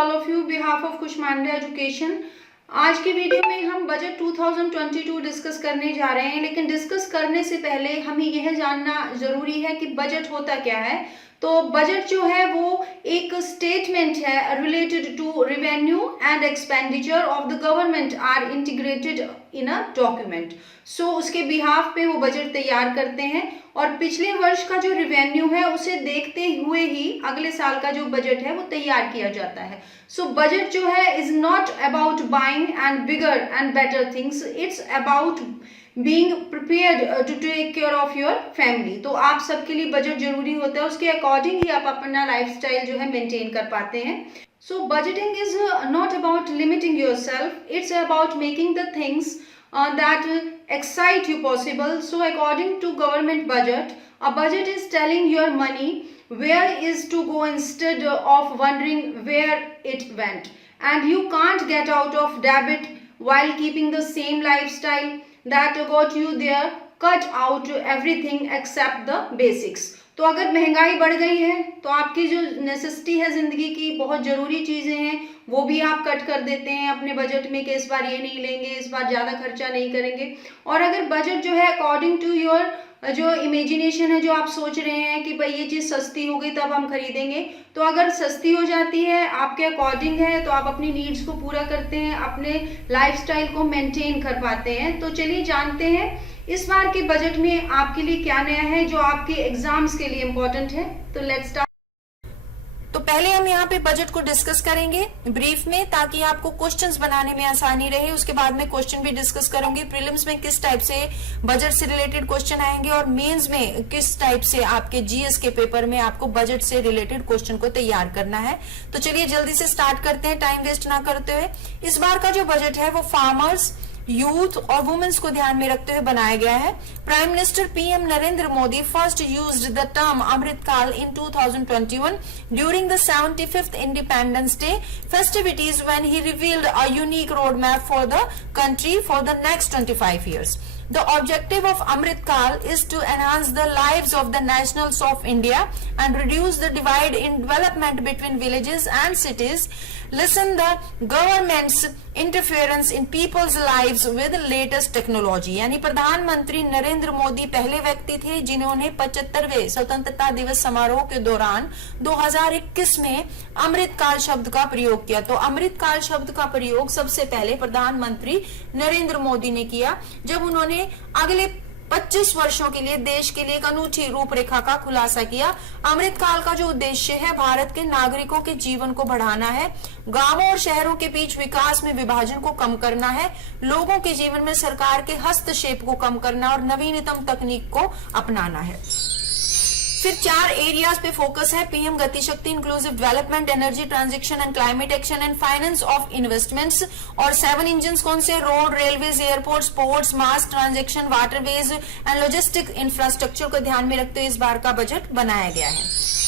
All of you behalf of Kushmanda education. आज की video में हम बजट 2022 डिस्कस करने जा रहे हैं, लेकिन डिस्कस करने से पहले हमें यह जानना जरूरी है कि बजट होता क्या है। तो बजट जो है वो एक स्टेटमेंट है related to revenue and expenditure of the government are integrated in a document. So उसके बिहाफ पे वो बजट तैयार करते हैं और पिछले वर्ष का जो रेवेन्यू है उसे देखते हुए ही अगले साल का जो बजट है वो तैयार किया जाता है। सो बजट जो है is not about buying and bigger and better things, it's about being prepared to take care of your family. तो आप सबके लिए बजट जरूरी होता है, उसके अकॉर्डिंग ही आप अपना लाइफस्टाइल जो है मेंटेन कर पाते हैं। So budgeting is not about limiting yourself, it's about making the things that excite you possible. So according to government budget, a budget is telling your money where is to go instead of wondering where it went, and you can't get out of debit while keeping the same lifestyle that got you there. Cut out everything except the basics. तो अगर महंगाई बढ़ गई है तो आपकी जो necessity है जिंदगी की, बहुत जरूरी चीजें हैं, वो भी आप कट कर देते हैं अपने बजट में कि इस बार ये नहीं लेंगे, इस बार ज्यादा खर्चा नहीं करेंगे। और अगर बजट जो है अकॉर्डिंग टू योर जो इमेजिनेशन है, जो आप सोच रहे हैं कि भाई ये चीज सस्ती हो गई तब हम खरीदेंगे, तो अगर सस्ती हो जाती है आपके अकॉर्डिंग है तो आप अपनी नीड्स को पूरा करते हैं, अपने लाइफस्टाइल को मेंटेन कर पाते हैं। तो चलिए जानते हैं इस बार के बजट में आपके लिए क्या नया है जो आपके एग्जाम्स के लिए इम्पोर्टेंट है। तो लेट्स स्टार्ट। तो पहले हम यहाँ पे बजट को डिस्कस करेंगे ब्रीफ में, ताकि आपको क्वेश्चंस बनाने में आसानी रहे। उसके बाद में क्वेश्चन भी डिस्कस करूंगी, प्रीलिम्स में किस टाइप से बजट से रिलेटेड क्वेश्चन आएंगे और मेंस में किस टाइप से आपके जीएस के पेपर में आपको बजट से रिलेटेड क्वेश्चन को तैयार करना है। तो चलिए जल्दी से स्टार्ट करते हैं, टाइम वेस्ट ना करते हुए। इस बार का जो बजट है वो फार्मर्स, यूथ और वुमेन्स को ध्यान में रखते हुए बनाया गया है। Prime minister PM Narendra Modi first used the term Amritkaal in 2021 during the 75th independence day festivities when he revealed a unique road map for the country for the next 25 years. The objective of Amrit Kal is to enhance the lives of the nationals of India and reduce the divide in development between villages and cities. Listen the government's interference in people's lives with latest technology. यानी प्रधानमंत्री नरेंद्र मोदी पहले व्यक्ति थे जिन्होंने 75वें स्वतंत्रता दिवस समारोह के दौरान 2021 में अमृत काल शब्द का प्रयोग किया। तो अमृत काल शब्द का प्रयोग सबसे पहले प्रधानमंत्री नरेंद्र मोदी ने किया जब उन्होंने अगले 25 वर्षों के लिए देश के लिए एक अनूठी रूपरेखा का खुलासा किया। अमृतकाल का जो उद्देश्य है भारत के नागरिकों के जीवन को बढ़ाना है, गांवों और शहरों के बीच विकास में विभाजन को कम करना है, लोगों के जीवन में सरकार के हस्तक्षेप को कम करना और नवीनतम तकनीक को अपनाना है। फिर 4 एरियाज पे फोकस है, पीएम गति शक्ति, inclusive development, energy transition and climate action and finance of investments. और 7 इंजन्स कौन से? Road, railways, airports, ports, mass transaction, waterways and logistic infrastructure को ध्यान में रखते हुए इस बार का बजट बनाया गया है।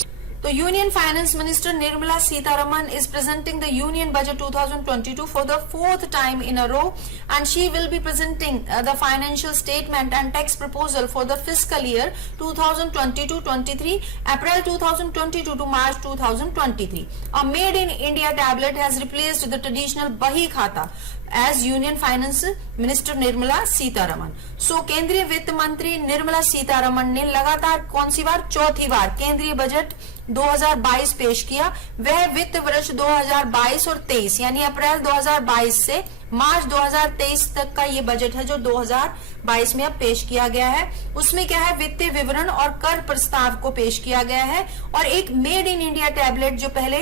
तो union finance minister Nirmala Sitharaman is presenting the union budget 2022 for the 4th time in a row, and she will be presenting the financial statement and tax proposal for the fiscal year 2022-23, April 2022 to March 2023. A made in India tablet has replaced the traditional Bahi Khata as Union Finance Minister Nirmala Sitharaman. So केंद्रीय वित्त मंत्री निर्मला सीतारमन ने लगातार कौन सी बार? चौथी बार केंद्रीय budget 2022 पेश किया। वह वित्त वर्ष 2022 और 23 यानी अप्रैल 2022 से मार्च 2023 तक का ये बजट है जो 2022 में अब पेश किया गया है। उसमें क्या है? वित्तीय विवरण और कर प्रस्ताव को पेश किया गया है और एक मेड इन इंडिया टैबलेट, जो पहले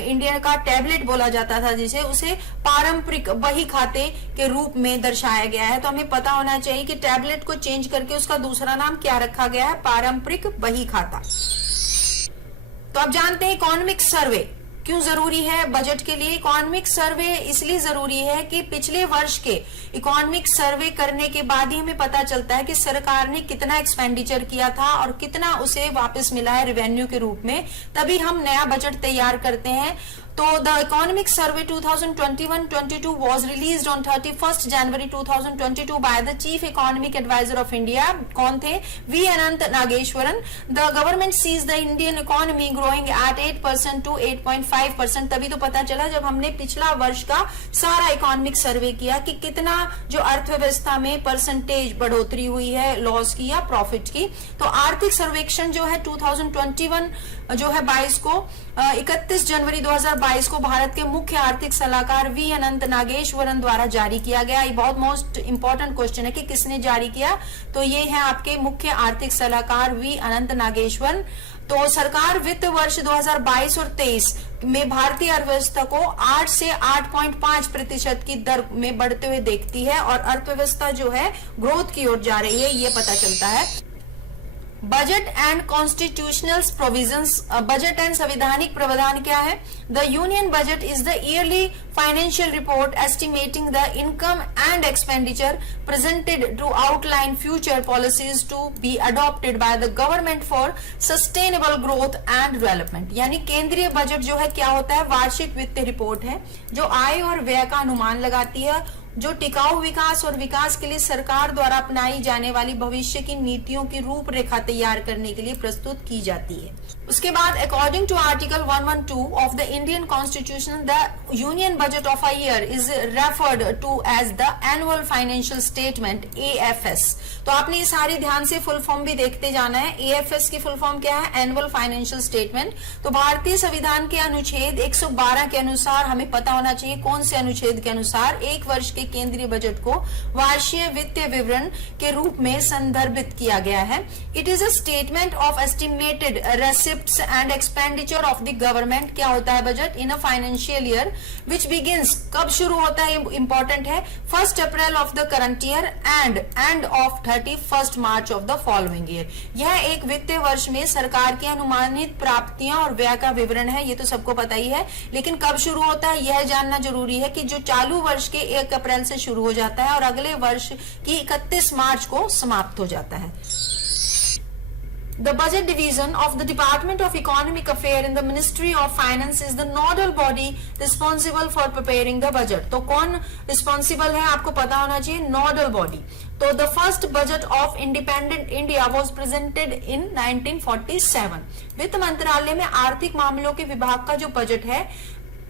इंडिया का टैबलेट बोला जाता था जिसे, उसे पारंपरिक बही खाते के रूप में दर्शाया गया है। तो हमें पता होना चाहिए कि टैबलेट को चेंज करके उसका दूसरा नाम क्या रखा गया है? पारंपरिक बही खाता। तो अब जानते हैं इकोनॉमिक सर्वे क्यों जरूरी है बजट के लिए। इकोनॉमिक सर्वे इसलिए जरूरी है कि पिछले वर्ष के इकोनॉमिक सर्वे करने के बाद ही हमें पता चलता है कि सरकार ने कितना एक्सपेंडिचर किया था और कितना उसे वापस मिला है रेवेन्यू के रूप में, तभी हम नया बजट तैयार करते हैं। तो the economic survey 2021-22 was released on 31st January 2022 by the Chief Economic Advisor of India. कौन थे? V. Anant Nageshwaran. The government sees the Indian economy growing at 8% to 25%। तभी तो पता चला जब हमने पिछला वर्ष का सारा इकोनॉमिक सर्वे किया कि कितना जो अर्थव्यवस्था में परसेंटेज बढ़ोतरी हुई है लॉस की या प्रॉफिट की। तो आर्थिक सर्वेक्षण जो है 2021 जो है 22 को 31 जनवरी 2022 को भारत के मुख्य आर्थिक सलाहकार वी अनंत नागेश्वरन द्वारा जारी किया गया। ये बहुत मोस्ट इंपॉर्टेंट क्वेश्चन है कि किसने जारी किया, तो ये है आपके मुख्य आर्थिक सलाहकार वी अनंत नागेश्वरन। तो सरकार वित्त वर्ष 2022 और 23 में भारतीय अर्थव्यवस्था को 8 से 8.5% की दर में बढ़ते हुए देखती है और अर्थव्यवस्था जो है ग्रोथ की ओर जा रही है, ये पता चलता है। Budget and constitutional provisions, budget and संवैधानिक प्रावधान क्या है? The union budget is the yearly financial report estimating the income and expenditure presented to outline future policies to be adopted by the government for sustainable growth and development. यानी केंद्रीय budget जो है क्या होता है? वार्षिक वित्तीय रिपोर्ट है जो आय और व्यय का अनुमान लगाती है, जो टिकाऊ विकास और विकास के लिए सरकार द्वारा अपनाई जाने वाली भविष्य की नीतियों की रूपरेखा तैयार करने के लिए प्रस्तुत की जाती है। उसके बाद according to article 112 of the Indian constitution the union budget of a year is referred to as the annual financial statement AFS। तो आपने ये सारे ध्यान से फुल फॉर्म भी देखते जाना है। AFS की फुल फॉर्म क्या है? Annual financial statement. तो भारतीय संविधान के अनुच्छेद 112 के अनुसार हमें पता होना चाहिए कौन से अनुच्छेद के अनुसार एक वर्ष के केंद्रीय बजट को वार्षिक वित्तीय विवरण के रूप में संदर्भित किया गया है। It is a statement of estimated रेसिप्ट्स and expenditure of the government. क्या होता है budget? In a financial year which begins, कब शुरू होता है इंपॉर्टेंट है, 1 अप्रैल of the current year and end of 31 March of the following year. यह एक वित्तीय वर्ष में सरकार की अनुमानित प्राप्तियां और व्यय का विवरण है, ये तो सबको पता ही है, लेकिन कब शुरू होता है यह जानना जरूरी है कि जो चालू वर्ष के 1 अप्रैल से शुरू हो जाता है और अगले वर्ष की 31 मार्च को समाप्त हो जाता है। The budget division of the Department of Economic Affairs in the Ministry of Finance is the nodal body responsible for preparing the budget। तो कौन रिस्पॉन्सिबल है आपको पता होना चाहिए, नोडल बॉडी। तो the first budget of independent India was presented in 1947। वित्त मंत्रालय में आर्थिक मामलों के विभाग का जो बजट है,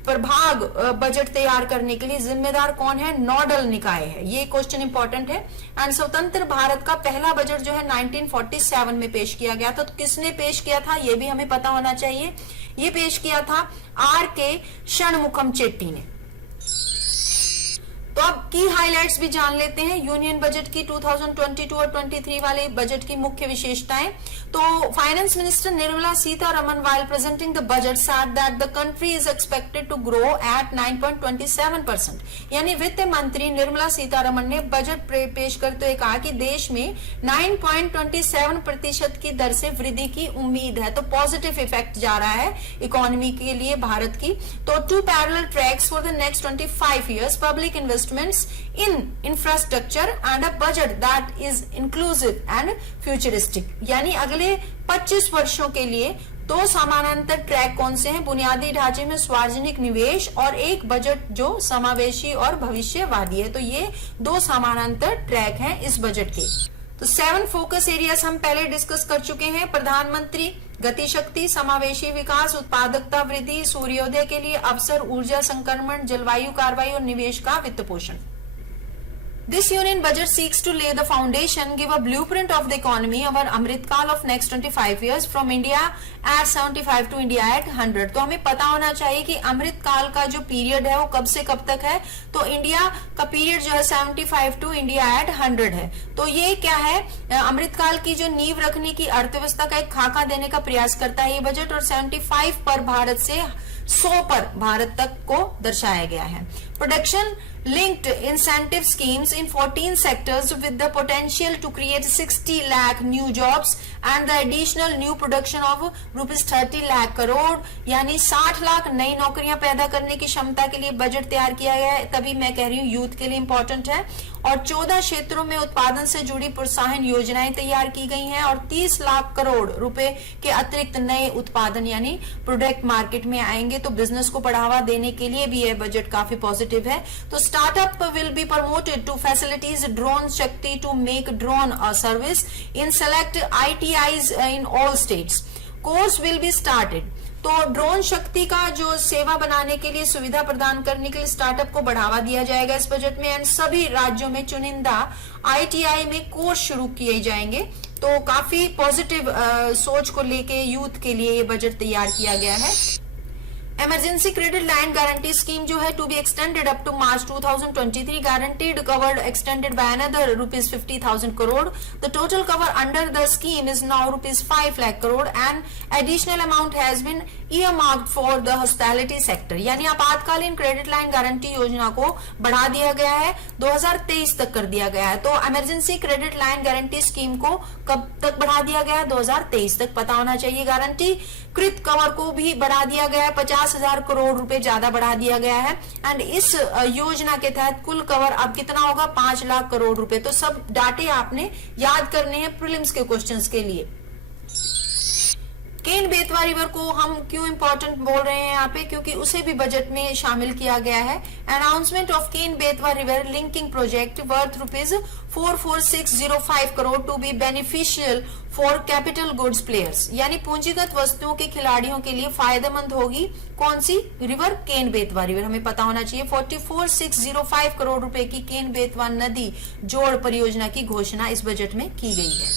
प्रभाग बजट तैयार करने के लिए जिम्मेदार कौन है? नोडल निकाय है। ये क्वेश्चन इंपॉर्टेंट है। एंड स्वतंत्र भारत का पहला बजट जो है 1947 में पेश किया गया था। तो किसने पेश किया था ये भी हमें पता होना चाहिए। ये पेश किया था R.K. षणमुखम चेट्टी ने। तो अब की हाइलाइट्स भी जान लेते हैं यूनियन बजट की 2022 और 23 वाले बजट की मुख्य विशेषताएं। तो finance minister Nirmala Sitharaman while presenting the budget said that the country is expected to grow at 9.27%। यानी वित्त मंत्री निर्मला सीतारमन ने बजट पेश करते हुए कहा कि देश में 9.27% की दर से वृद्धि की उम्मीद है। तो पॉजिटिव इफेक्ट जा रहा है इकोनॉमी के लिए भारत की। तो 2 parallel tracks for the next 25 years, public investments in infrastructure and a budget that is inclusive and futuristic। यानी अगले 25 वर्षों के लिए 2 समानांतर ट्रैक कौन से हैं? बुनियादी ढांचे में सार्वजनिक निवेश और एक बजट जो समावेशी और भविष्यवादी है। तो ये 2 समानांतर ट्रैक हैं इस बजट के। तो 7 फोकस एरियाज हम पहले डिस्कस कर चुके हैं। प्रधानमंत्री, गति शक्ति, समावेशी विकास, उत्पादकता वृद्धि, सूर्योदय के लिए अवसर, ऊर्जा संक्रमण, जलवायु कार्रवाई और निवेश का वित्त पोषण। This union budget seeks to lay the foundation, give a blueprint of the economy, our Amritkal of next 25 years from India at 75 to India at 100। तो हमें पता होना चाहिए कि अमृतकाल का जो पीरियड है वो कब से कब तक है। तो इंडिया का पीरियड जो है 75 टू इंडिया एट 100 है। तो ये क्या है? अमृतकाल की जो नींव रखने की अर्थव्यवस्था का एक खाका देने का प्रयास करता है ये बजट, और 75 पर भारत से 100 पर भारत तक को दर्शाया गया है। Production linked incentive schemes in 14 sectors with the potential to create 60 lakh new jobs and the additional new production of rupees 30 lakh crore, यानी 60 लाख नई नौकरियां पैदा करने की क्षमता के लिए बजट तैयार किया गया है। तभी मैं कह रही हूँ यूथ के लिए इंपॉर्टेंट है। और 14 क्षेत्रों में उत्पादन से जुड़ी प्रोत्साहन योजनाएं तैयार की गई हैं और 30 लाख करोड़ रुपए के अतिरिक्त नए उत्पादन यानी प्रोडक्ट मार्केट में आएंगे। तो बिजनेस को बढ़ावा देने के लिए भी यह बजट काफी पॉजिटिव है। तो startup will be promoted to facilities drone shakti to make drone a service in select ITIs in all states। Course will be started। तो ड्रोन शक्ति का जो सेवा बनाने के लिए सुविधा प्रदान करने के लिए स्टार्टअप को बढ़ावा दिया जाएगा इस बजट में, एंड सभी राज्यों में चुनिंदा ITI में कोर्स शुरू किए जाएंगे। तो काफी पॉजिटिव सोच को लेके यूथ के लिए ये बजट तैयार किया गया है। Emergency credit line guarantee scheme जो है to be extended up to March 2023, guaranteed covered extended by another rupees 50,000 crore. The total cover under the scheme is now rupees 5 lakh crore and additional amount has been earmarked for the hospitality sector. यानी आपातकालीन credit line guarantee योजना को बढ़ा दिया गया है, 2023 तक कर दिया गया है। तो emergency credit line guarantee scheme को कब तक बढ़ा दिया गया है? 2023 तक पता होना चाहिए। गारंटी कृत कवर को भी बढ़ा दिया गया है, 50,000 करोड़ रुपए ज्यादा बढ़ा दिया गया है। एंड इस योजना के तहत कुल कवर अब कितना होगा? 5 लाख करोड़ रुपए। तो सब डाटे आपने याद करने हैं प्रीलिम्स के क्वेश्चंस के लिए। केन बेतवा रिवर को हम क्यों इंपॉर्टेंट बोल रहे हैं यहाँ पे? क्योंकि उसे भी बजट में शामिल किया गया है। Announcement of Ken Betwa river linking project worth rupees 44605 crore to be beneficial for capital goods players. यानी पूंजीगत वस्तुओं के खिलाड़ियों के लिए फायदेमंद होगी कौन सी रिवर? केन बेतवा रिवर। हमें पता होना चाहिए। 44605 करोड़ रुपए की केन बेतवा नदी जोड़ परियोजना की घोषणा इस बजट में की गई है।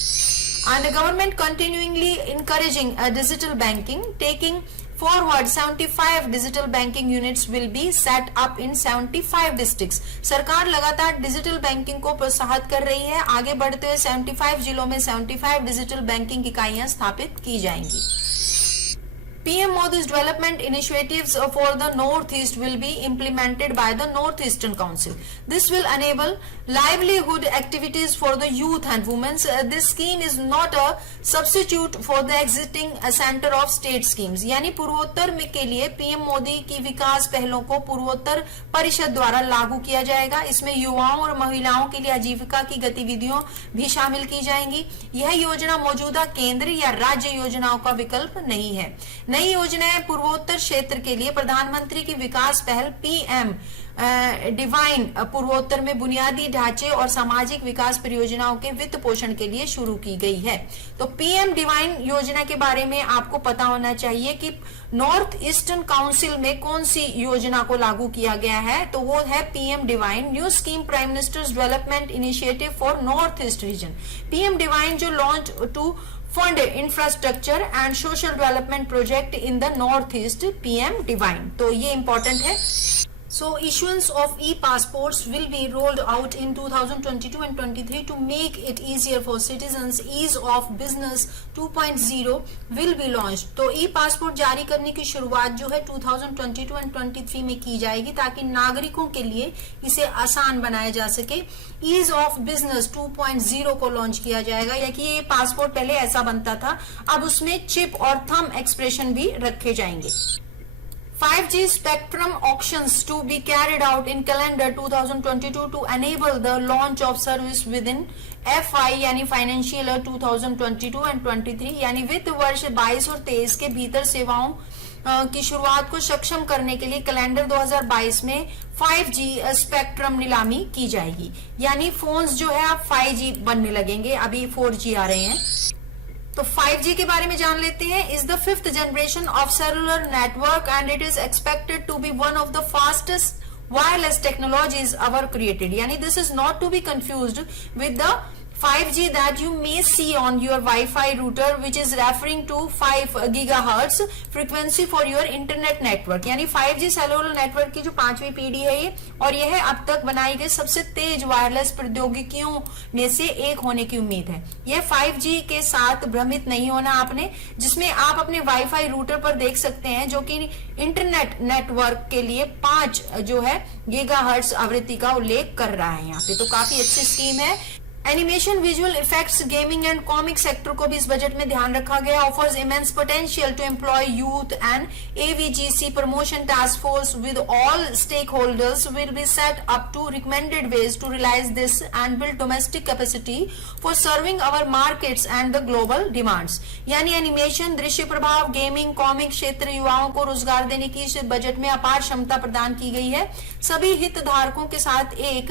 And the government continually encouraging digital banking, taking forward 75 digital banking units will be set up in 75 districts. सरकार लगातार डिजिटल बैंकिंग को प्रोत्साहित कर रही है। आगे बढ़ते हुए 75 जिलों में 75 डिजिटल बैंकिंग इकाइयां स्थापित की जाएंगी। PM Modi's development initiatives for the Northeast will be implemented by the Northeastern Council. This will enable livelihood activities for the youth and women. This scheme is not a substitute for the existing Center of State schemes. यानी पूर्वोत्तर में के लिए PM Modi की विकास पहलों को पूर्वोत्तर परिषद द्वारा लागू किया जाएगा। इसमें युवाओं और महिलाओं के लिए आजीविका की गतिविधियों भी शामिल की जाएंगी। यह योजना मौजूदा केंद्र या राज्य योजनाओं का विकल्प नहीं है। नई योजनाएं पूर्वोत्तर क्षेत्र के लिए प्रधानमंत्री की विकास पहल PM डिवाइन पूर्वोत्तर में बुनियादी ढांचे और सामाजिक विकास परियोजनाओं के वित्त पोषण के लिए शुरू की गई है। तो PM डिवाइन योजना के बारे में आपको पता होना चाहिए कि नॉर्थ ईस्टर्न काउंसिल में कौन सी योजना को लागू किया गया है। तो वो है PM divine, new scheme prime minister's development initiative for north east region. PM divine जो launch to fund infrastructure and social development project in the north east, PM divine. तो ये इंपॉर्टेंट है। So issuance of e-passports will be rolled out in 2022 and 23 to make it easier for citizens. Ease of Business 2.0 will be launched. तो e-passport जारी करने की शुरुआत जो है 2022 and 23 में की जाएगी ताकि नागरिकों के लिए इसे आसान बनाया जा सके। Ease of Business 2.0 को लॉन्च किया जाएगा। या कि ये पासपोर्ट पहले ऐसा बनता था, अब उसमें चिप और थंब एक्सप्रेशन भी रखे जाएंगे। 5G spectrum auctions to be carried out in calendar 2022 to enable the launch of service within FY यानी फाइनेंशियल ईयर 2022 and 23 यानी वित्त वर्ष 22 और 23 के भीतर सेवाओं की शुरुआत को सक्षम करने के लिए कैलेंडर 2022 में 5G स्पेक्ट्रम नीलामी की जाएगी। यानी फोन्स जो है अब 5G बनने लगेंगे, अभी 4G आ रहे हैं। तो 5G के बारे में जान लेते हैं। Is the 5th generation of cellular network and it is expected to be one of the fastest wireless technologies ever created. यानी this is not to be confused with the 5G that you may see on your Wi-Fi router, which is referring to 5 GHz frequency for your internet network. यानी 5G cellular network की जो 5वीं पीढ़ी है ये, और यह अब तक बनाई गई सबसे तेज वायरलेस प्रौद्योगिकियों में से एक होने की उम्मीद है। यह 5G के साथ भ्रमित नहीं होना आपने, जिसमें आप अपने Wi-Fi रूटर पर देख सकते हैं जो कि इंटरनेट नेटवर्क के लिए 5 जो है गीगाहर्ट्ज आवृत्ति का उल्लेख कर रहा है यहाँ पे। तो काफी अच्छी स्कीम है। Animation, visual effects, gaming and comic sector को भी इस बजट में ध्यान रखा गया। Offers immense potential to employ youth and AVGC promotion task force with all stake holders will be set up to recommended ways to realise this and build domestic capacity for serving our markets and the global demands. यानी animation, दृश्य प्रभाव, gaming, comic क्षेत्र युवाओं को रोजगार देने की इस बजट में अपार क्षमता प्रदान की गई है। सभी हितधारकों के साथ एक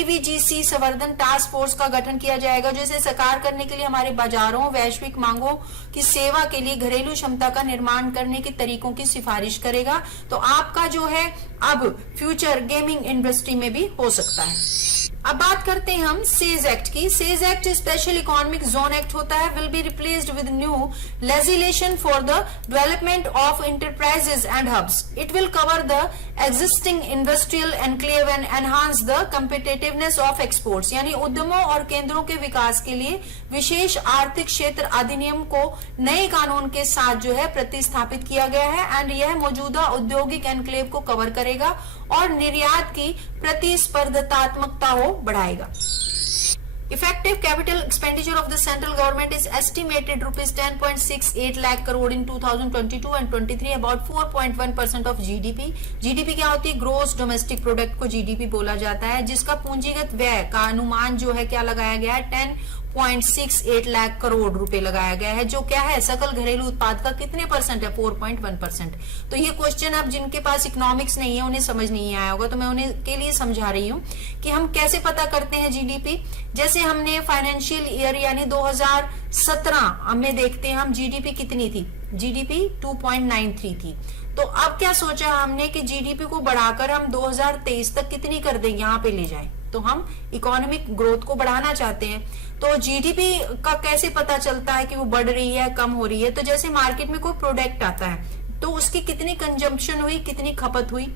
AVGC संवर्धन टास्क फोर्स का गठन किया जाएगा जो इसे साकार करने के लिए हमारे बाजारों, वैश्विक मांगों की सेवा के लिए घरेलू क्षमता का निर्माण करने के तरीकों की सिफारिश करेगा। तो आपका जो है अब फ्यूचर गेमिंग इंडस्ट्री में भी हो सकता है। अब बात करते हैं हम सेज एक्ट की। SEZ act special economic zone act होता है, will be replaced with new legislation for the development of enterprises and hubs. It will cover the existing industrial enclave and enhance the competitiveness of exports. यानी उद्यमों और केंद्रों के विकास के लिए विशेष आर्थिक क्षेत्र अधिनियम को नए कानून के साथ जो है प्रतिस्थापित किया गया है एंड यह मौजूदा औद्योगिक एनक्लेव को कवर करेगा और निर्यात की प्रतिस्पर्धात्मकता को बढ़ाएगा। Effective capital expenditure of the central government is estimated rupees 10.68 lakh crore in 2022 and 23, about 4.1% of GDP। GDP क्या होती है? ग्रोस डोमेस्टिक प्रोडक्ट को GDP बोला जाता है, जिसका पूंजीगत व्यय का अनुमान जो है क्या लगाया गया है? 10.68 लाख करोड़ रुपए लगाया गया है, जो क्या है? सकल घरेलू उत्पाद का कितने परसेंट है? 4.1%। तो ये क्वेश्चन अब जिनके पास इकोनॉमिक्स नहीं है उन्हें समझ नहीं आया होगा, तो मैं उन्हें के लिए समझा रही हूँ कि हम कैसे पता करते हैं जीडीपी। जैसे हमने फाइनेंशियल ईयर यानी 2017 में देखते हैं हम जीडीपी कितनी थी? जीडीपी 2.93 थी। तो अब क्या सोचा हमने कि जीडीपी को बढ़ाकर हम 2023 तक कितनी कर दें, यहाँ पे ले जाएं। तो हम इकोनॉमिक ग्रोथ को बढ़ाना चाहते हैं। तो जीडीपी का कैसे पता चलता है कि वो बढ़ रही है, कम हो रही है? तो जैसे मार्केट में कोई प्रोडक्ट आता है तो उसकी कितनी कंजम्पशन हुई, कितनी खपत हुई,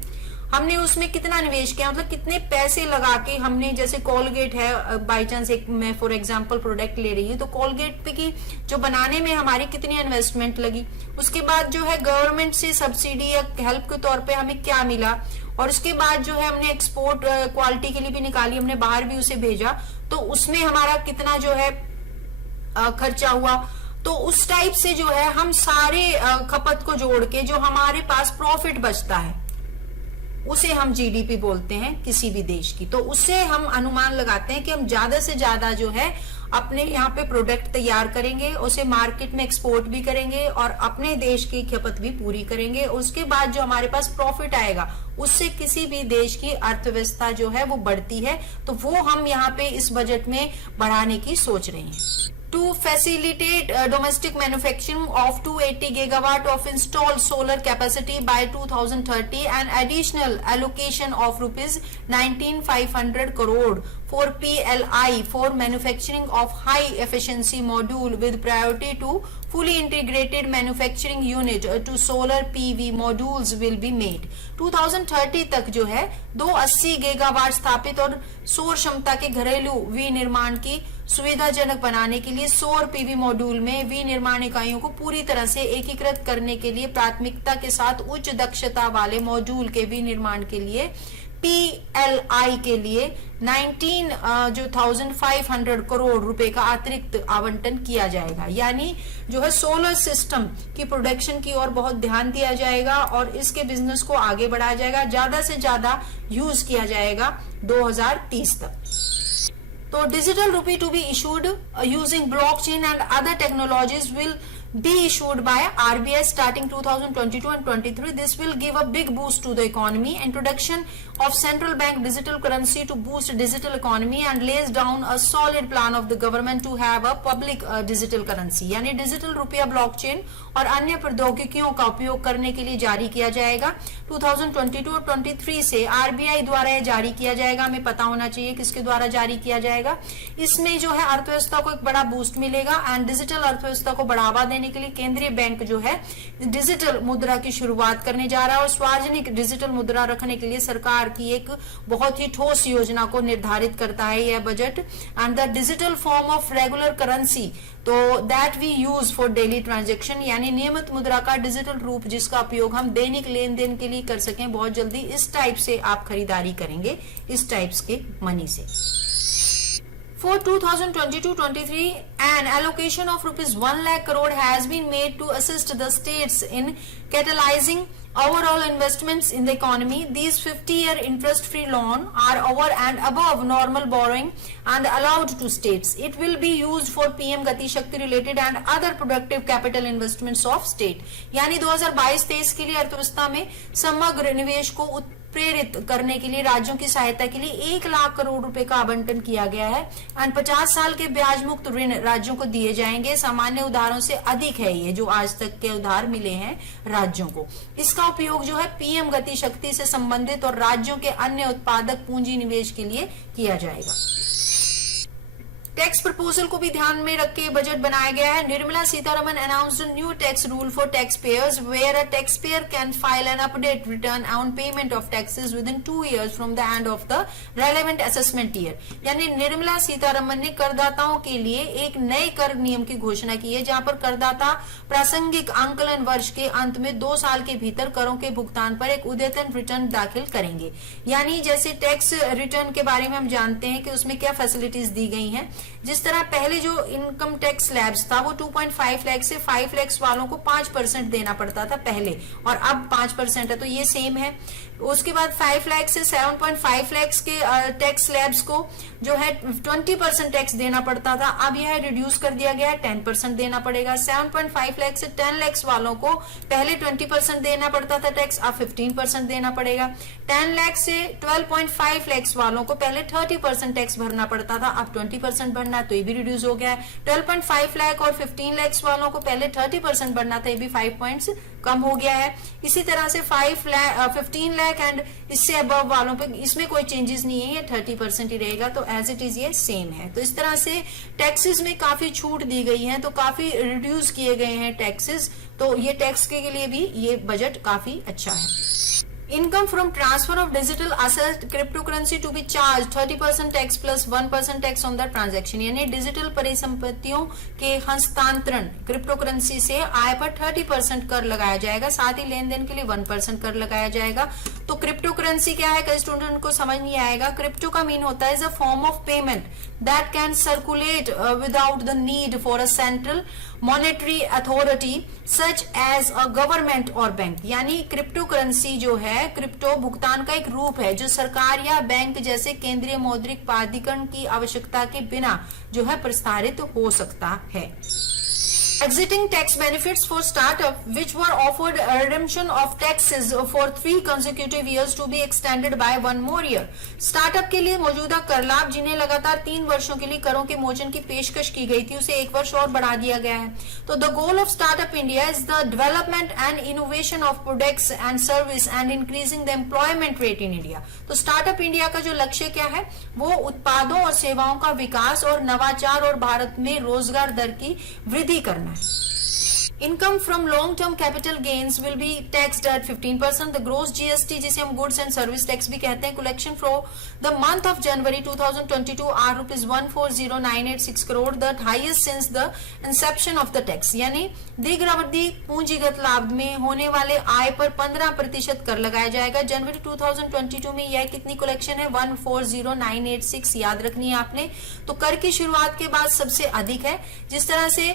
हमने उसमें कितना निवेश किया, मतलब कितने पैसे लगा के हमने, जैसे कोलगेट है बाई चांस एक मैं फॉर एग्जांपल प्रोडक्ट ले रही हूँ, तो कोलगेट पे की जो बनाने में हमारी कितनी इन्वेस्टमेंट लगी, उसके बाद जो है गवर्नमेंट से सब्सिडी या हेल्प के तौर पे हमें क्या मिला, और उसके बाद जो है हमने एक्सपोर्ट क्वालिटी के लिए भी निकाली, हमने बाहर भी उसे भेजा, तो उसमें हमारा कितना जो है खर्चा हुआ। तो उस टाइप से जो है हम सारे खपत को जोड़ के जो हमारे पास प्रॉफिट बचता है उसे हम जीडीपी बोलते हैं किसी भी देश की। तो उससे हम अनुमान लगाते हैं कि हम ज्यादा से ज्यादा जो है अपने यहाँ पे प्रोडक्ट तैयार करेंगे, उसे मार्केट में एक्सपोर्ट भी करेंगे और अपने देश की खपत भी पूरी करेंगे। उसके बाद जो हमारे पास प्रॉफिट आएगा उससे किसी भी देश की अर्थव्यवस्था जो है वो बढ़ती है। तो वो हम यहाँ पे इस बजट में बढ़ाने की सोच रहे हैं। To facilitate domestic manufacturing of 280 gigawatt of installed solar capacity by 2030, an additional allocation of rupees 19,500 crore for PLI for manufacturing of high efficiency module with priority to fully integrated manufacturing unit to solar PV modules will be made। 2030 तक जो है 280 gigawatt स्थापित और सौर क्षमता के घरेलू विनिर्माण की सुविधाजनक बनाने के लिए सौर पीवी मॉड्यूल में विनिर्माण इकाइयों को पूरी तरह से एकीकृत करने के लिए प्राथमिकता के साथ उच्च दक्षता वाले मॉड्यूल के विनिर्माण के लिए PLI के लिए 19,500 करोड़ रुपए का अतिरिक्त आवंटन किया जाएगा। यानी जो है सोलर सिस्टम की प्रोडक्शन की ओर बहुत ध्यान दिया जाएगा और इसके बिजनेस को आगे बढ़ाया जाएगा, ज्यादा से ज्यादा यूज किया जाएगा 2030 तक। तो digital rupee to be issued using blockchain and other technologies will be issued by RBI starting 2022 and 23. This will give a big boost to the economy. Introduction of central bank digital currency to boost digital economy and lays down a solid plan of the government to have a public digital currency। यानी digital रुपया blockchain और अन्य प्रौद्योगिकियों का उपयोग करने के लिए जारी किया जाएगा। 2022 और 23 से RBI द्वारा यह जारी किया जाएगा। हमें पता होना चाहिए किसके द्वारा जारी किया जाएगा। इसमें जो है अर्थव्यवस्था को एक बड़ा बूस्ट मिलेगा एंड डिजिटल अर्थव्यवस्था को बढ़ावा देने के लिए केंद्रीय बैंक जो है डिजिटल मुद्रा की शुरुआत करने जा रहा है और सार्वजनिक डिजिटल मुद्रा रखने के लिए सरकार की एक बहुत ही ठोस योजना को निर्धारित करता है यह बजट। And the digital form of regular currency तो that we use for daily transaction, यानी नियमित मुद्रा का डिजिटल रूप जिसका उपयोग हम दैनिक लेन देन के लिए कर सकें बहुत जल्दी। इस टाइप से आप खरीदारी करेंगे, इस टाइप्स के मनी से। For 2022-23, an allocation of rupees 1 lakh crore has been made to assist the states in catalyzing overall investments in the economy. These 50-year interest-free loan are over and above normal borrowing and allowed to states. It will be used for PM Gati Shakti related and other productive capital investments of state. यानी 2022-23 के लिए अर्थव्यवस्था में समग्र निवेश को प्रेरित करने के लिए राज्यों की सहायता के लिए 1 लाख करोड़ रुपए का आवंटन किया गया है एंड 50 साल के ब्याज मुक्त ऋण राज्यों को दिए जाएंगे। सामान्य उधारों से अधिक है ये जो आज तक के उधार मिले हैं राज्यों को। इसका उपयोग जो है पीएम गति शक्ति से संबंधित और राज्यों के अन्य उत्पादक पूंजी निवेश के लिए किया जाएगा। टैक्स प्रपोजल को भी ध्यान में रख के बजट बनाया गया है। Nirmala Sitharaman announced a new tax rule for tax payers where a tax payer can file an update return on payment of taxes with in 2 years from the end of the relevant assessment year. यानी निर्मला सीतारमन ने करदाताओं के लिए एक नए कर नियम की घोषणा की है जहां पर करदाता प्रासंगिक आंकलन वर्ष के अंत में 2 साल के भीतर करों के भुगतान पर एक अद्यतन रिटर्न दाखिल करेंगे। यानी जैसे टैक्स रिटर्न के बारे में हम जानते हैं कि उसमें क्या फैसिलिटीज दी गई हैं। जिस तरह पहले जो इनकम टैक्स स्लैब्स था वो 2.5 लाख से 5 लाख वालों को 5% देना पड़ता था पहले और अब 5% है, तो ये सेम है। उसके बाद 5 लाख से 7.5 लाख के टैक्स स्लैब्स को जो है 20% टैक्स देना पड़ता था, अब यह रिड्यूस कर दिया गया है, 10% देना पड़ेगा। 7.5 लाख से 10 लाख वालों को पहले 20% देना पड़ता था टैक्स, अब 15% देना पड़ेगा। 10 लाख से 12.5 लाख वालों को पहले 30% टैक्स भरना पड़ता था, अब 20% भरना, तो ये भी रिड्यूस हो गया है। 12.5 लाख और 15 लाख वालों को पहले 30% भरना था, ये भी 5 पॉइंट्स कम हो गया है। इसी तरह से 15 लाख एंड इससे अबव वालों पे इसमें कोई चेंजेस नहीं है, ये 30% ही रहेगा, तो एज इट इज ये सेम है। तो इस तरह से टैक्सेस में काफी छूट दी गई है, तो काफी रिड्यूस किए गए हैं टैक्सेस, तो ये टैक्स के लिए भी ये बजट काफी अच्छा है। Income from transfer of digital asset cryptocurrency to be charged 30% tax plus 1% tax on the transaction। यानी डिजिटल परिसंपत्तियों के हस्तांतरण क्रिप्टो करेंसी से आय पर 30% कर लगाया जाएगा, साथ ही लेन देन के लिए 1% कर लगाया जाएगा। तो क्रिप्टो करेंसी क्या है, कई स्टूडेंट को समझ नहीं आएगा। क्रिप्टो का मीन होता है a form of payment that can circulate without the need for a central monetary authority such as a government और बैंक। यानी क्रिप्टो करेंसी जो है क्रिप्टो भुगतान का एक रूप है जो सरकार या बैंक जैसे केंद्रीय मौद्रिक प्राधिकरण की आवश्यकता के बिना जो है प्रसारित हो सकता है। Exiting tax benefits for startup which were offered a redemption of taxes for 3 consecutive years to be extended by 1 more year। Startup के लिए मौजूदा कर लाभ जिन्हें लगातार 3 वर्षों के लिए करों के मोचन की पेशकश की गई थी उसे 1 वर्ष और बढ़ा दिया गया है। तो the goal of startup India is the development and innovation of products and service and increasing the employment rate in India. तो स्टार्टअप इंडिया का जो लक्ष्य क्या है, वो उत्पादों और सेवाओं का विकास और नवाचार और भारत में रोजगार दर की वृद्धि करना। Income from long-term capital gains will be taxed at 15%. The gross GST जिसे हम goods and service tax भी कहते हैं, collection for the month of January 2022 are rupees 140,986 crore, the highest since the inception of the tax। यानी दीर्घावधि पूंजीगत लाभ में होने वाले आय पर 15% कर लगाया जाएगा। जनवरी 2022 में यह कितनी कलेक्शन है, 140,986 याद रखनी है आपने। तो कर की शुरुआत के बाद सबसे अधिक है। जिस तरह से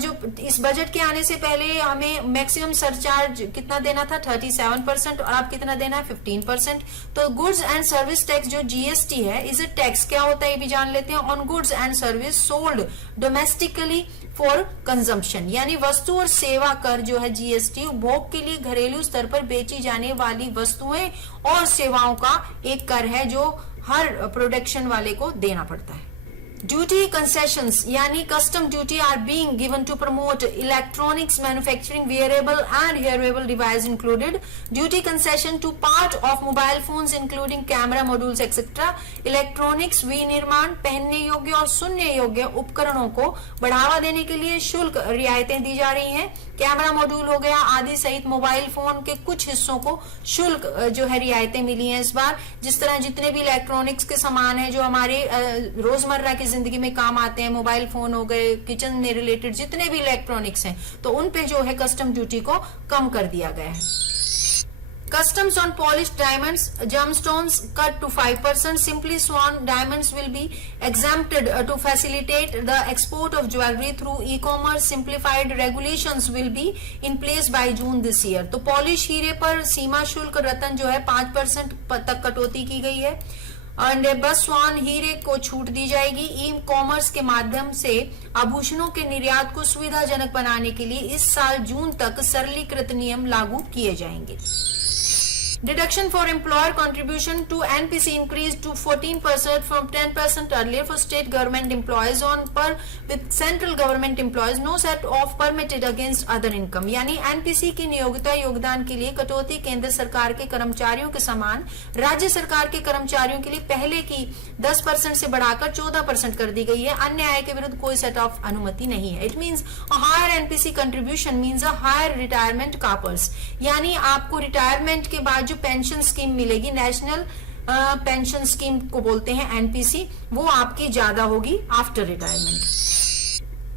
जो इस बजट के आने से पहले हमें मैक्सिमम सरचार्ज कितना देना था, 37%, और अब कितना देना है, 15%। तो गुड्स एंड सर्विस टैक्स जो जीएसटी है, इज अ टैक्स, क्या होता है ये भी जान लेते हैं। On goods and service sold domestically for consumption, यानी वस्तु और सेवा कर जो है जीएसटी उपभोग के लिए घरेलू स्तर पर बेची जाने वाली वस्तुएं और सेवाओं का एक कर है जो हर प्रोडक्शन वाले को देना पड़ता है। ड्यूटी कंसेशंस यानी custom duty are being given to promote electronics manufacturing wearable and hearable device included duty concession to part of mobile phones including camera modules etcetera. Electronics विनिर्माण पहनने योग्य और सुनने योग्य उपकरणों को बढ़ावा देने के लिए शुल्क रियायतें दी जा रही हैं। कैमरा मॉड्यूल हो गया आदि सहित मोबाइल फोन के कुछ हिस्सों को शुल्क जो है रियायतें मिली हैं इस बार। जिस तरह जितने भी इलेक्ट्रॉनिक्स के सामान हैं जो हमारे रोजमर्रा की जिंदगी में काम आते हैं, मोबाइल फोन हो गए, किचन में रिलेटेड जितने भी इलेक्ट्रॉनिक्स हैं, तो उन पे जो है कस्टम ड्यूटी को कम कर दिया गया है। Customs on polished diamonds, gemstones cut to 5%. Simply Swan diamonds will be exempted to facilitate the export of jewelry through e-commerce. Simplified regulations will be in place by June this year. तो polish हीरे पर सीमा शुल्क रतन जो है 5% तक कटौती की गई है। एंड बस स्वान हीरे को छूट दी जाएगी। ई कॉमर्स के माध्यम से आभूषणों के निर्यात को सुविधाजनक बनाने के लिए इस साल जून तक सरलीकृत नियम लागू किए जाएंगे। Deduction for employer contribution to NPC increased to 14% from 10% earlier for state government employees on par with central government employees. No set off permitted against other income. यानी NPC की नियोक्ता योगदान के लिए कटौती केंद्र सरकार के कर्मचारियों के समान राज्य सरकार के कर्मचारियों के लिए पहले की 10% से बढ़ाकर 14% कर दी गई है। अन्य आय के विरुद्ध कोई सेट ऑफ अनुमति नहीं है। It means higher NPC contribution means a higher retirement corpus, यानी आपको रिटायरमेंट के बाद जो पेंशन स्कीम मिलेगी, नेशनल पेंशन स्कीम को बोलते हैं एनपीसी, वो आपकी ज्यादा होगी after retirement.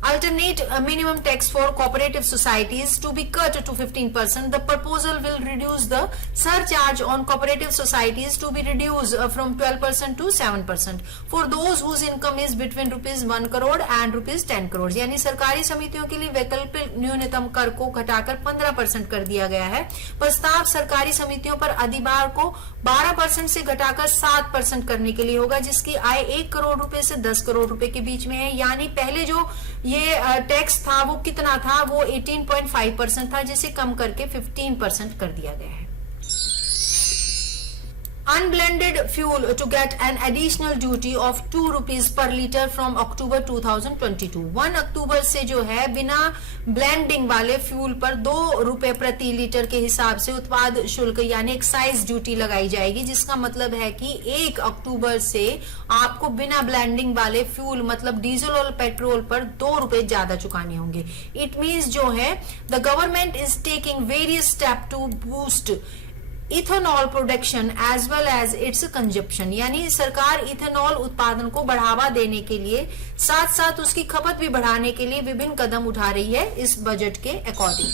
Alternate minimum tax for cooperative societies to be cut to 15%. The proposal will reduce the surcharge on cooperative societies to be reduced from 12% to 7% for those whose income is between rupees 1 crore and rupees 10 crore. यानी सरकारी समितियों के लिए वैकल्पिक न्यूनतम कर को घटाकर 15% कर दिया गया है। प्रस्ताव सरकारी समितियों पर अधिभार को 12% से घटाकर 7% करने के लिए होगा, जिसकी आय 1 करोड़ रुपए से 10 करोड़ रुपए के बीच में है। यानी पहले जो ये टैक्स था वो कितना था, वो 18.5% था, जिसे कम करके 15% कर दिया गया है। Unblended fuel to get an additional duty of 2 rupees per liter from October 2022. 1 अक्टूबर से जो है बिना ब्लेंडिंग वाले फ्यूल पर 2 रुपए प्रति लीटर के हिसाब से उत्पाद शुल्क यानी एक्साइज ड्यूटी लगाई जाएगी, जिसका मतलब है कि 1 अक्टूबर से आपको बिना ब्लेंडिंग वाले फ्यूल मतलब डीजल और पेट्रोल पर 2 रुपए ज्यादा चुकाने होंगे। इट मीन्स जो है the government is taking various step to boost ethanol production as well as its consumption, यानी सरकार इथेनॉल उत्पादन को बढ़ावा देने के लिए साथ साथ उसकी खपत भी बढ़ाने के लिए विभिन्न कदम उठा रही है इस बजट के according.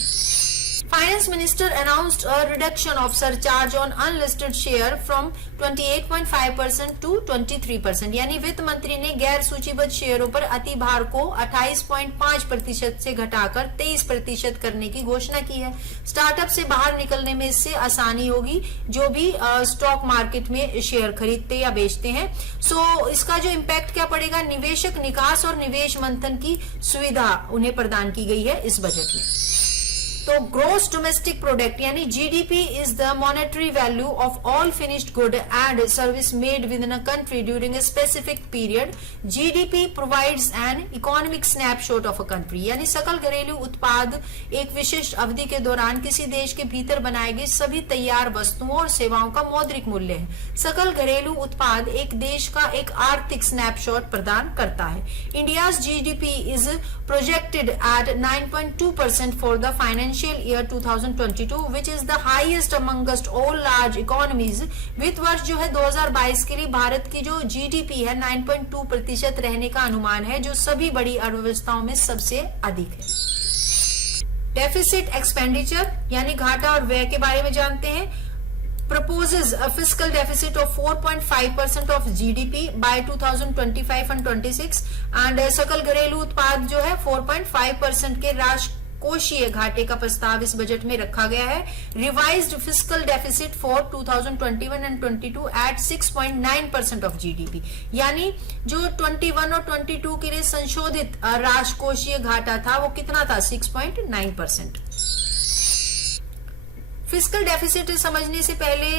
Finance minister announced a reduction of surcharge on unlisted share from 28.5% to 23%, यानी वित्त मंत्री ने गैर सूचीबद्ध शेयरों पर अतिभार को 28.5% से घटाकर 23% करने की घोषणा की है। स्टार्टअप से बाहर निकलने में इससे आसानी होगी जो भी स्टॉक मार्केट में शेयर खरीदते या बेचते हैं। सो इसका जो इम्पैक्ट क्या पड़ेगा, निवेशक निकास और निवेश मंथन की सुविधा उन्हें प्रदान की गई है इस बजट में। तो ग्रोस डोमेस्टिक प्रोडक्ट यानी GDP is the monetary value of all finished good and service made with in a country during a specific period. GDP provides an economic snapshot of a country, यानी सकल घरेलू उत्पाद एक विशिष्ट अवधि के दौरान किसी देश के भीतर बनाए गए सभी तैयार वस्तुओं और सेवाओं का मौद्रिक मूल्य है। सकल घरेलू उत्पाद एक देश का एक आर्थिक स्नैपशॉट प्रदान करता है। India's GDP is projected at 9.2% for the financial year 2022 which is the highest amongst all large economies। वित्त वर्ष जो है 2022 के लिए भारत की जो जीडीपी है 9.2% रहने का अनुमान है, जो सभी बड़ी अर्थव्यवस्थाओं में सबसे अधिक है। डेफिसिट एक्सपेंडिचर यानी घाटा और व्यय के बारे में जानते हैं। proposes a fiscal deficit of 4.5% of GDP by 2025 and 26 and सकल घरेलू उत्पाद जो है 4.5% के राष्ट्रकोषीय घाटे का प्रस्ताव इस बजट में रखा गया है। Revised fiscal deficit for 2021 and 22 at 6.9% of GDP, यानी जो 21 और 22 के लिए संशोधित राष्ट्रकोषीय घाटा था वो कितना था, 6.9%। फिस्कल डेफिसिट समझने से पहले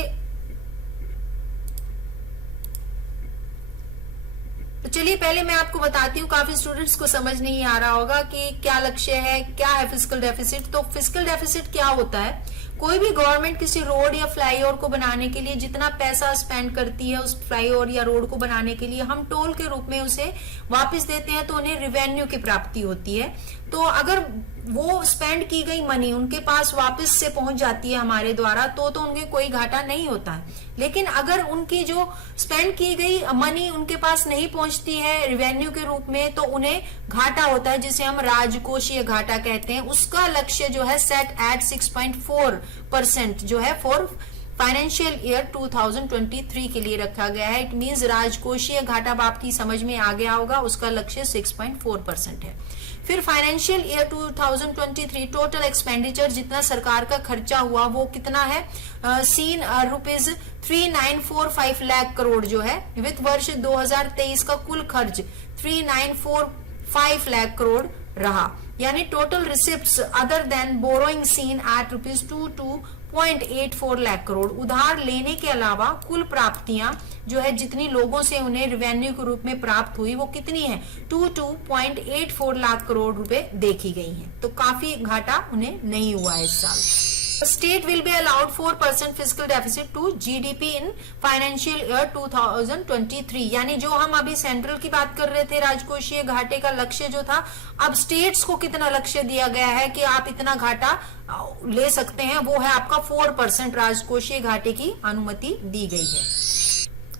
तो चलिए पहले मैं आपको बताती हूँ, काफी स्टूडेंट्स को समझ नहीं आ रहा होगा कि क्या लक्ष्य है, क्या है फिस्कल डेफिसिट। तो फिस्कल डेफिसिट क्या होता है, कोई भी गवर्नमेंट किसी रोड या फ्लाईओवर को बनाने के लिए जितना पैसा स्पेंड करती है उस फ्लाईओवर या रोड को बनाने के लिए हम टोल के रूप में उसे वापस देते हैं तो उन्हें रेवेन्यू की प्राप्ति होती है। तो अगर वो स्पेंड की गई मनी उनके पास वापस से पहुंच जाती है हमारे द्वारा तो उनके कोई घाटा नहीं होता है। लेकिन अगर उनकी जो स्पेंड की गई मनी उनके पास नहीं पहुंचती है रेवेन्यू के रूप में तो उन्हें घाटा होता है, जिसे हम राजकोषीय घाटा कहते हैं। उसका लक्ष्य जो है सेट एट 6.4% जो है फॉर फाइनेंशियल ईयर 2023 के लिए रखा गया है। इट मींस राजकोषीय घाटा आपकी समझ में आ गया होगा, उसका लक्ष्य 6.4% है। फिर फाइनेंशियल ईयर 2023 टोटल एक्सपेंडिचर जितना सरकार का खर्चा हुआ वो कितना है, सीन रुपीज 3945 लाख करोड़ जो है, वित्त वर्ष 2023 का कुल खर्च 3945 लाख करोड़ रहा। यानी total receipts other than borrowing seen at rupees 22.84 lakh crore. उधार लेने के अलावा कुल प्राप्तियां जो है जितनी लोगों से उन्हें रेवेन्यू के रूप में प्राप्त हुई वो कितनी है, 22.84 लाख करोड़ रुपए देखी गई हैं। तो काफी घाटा उन्हें नहीं हुआ है इस साल। State will be allowed 4% fiscal deficit to GDP in financial year 2023। यानी जो हम अभी सेंट्रल की बात कर रहे थे राजकोषीय घाटे का लक्ष्य जो था, अब स्टेट्स को कितना लक्ष्य दिया गया है कि आप इतना घाटा ले सकते हैं, वो है आपका 4% राजकोषीय घाटे की अनुमति दी गई है।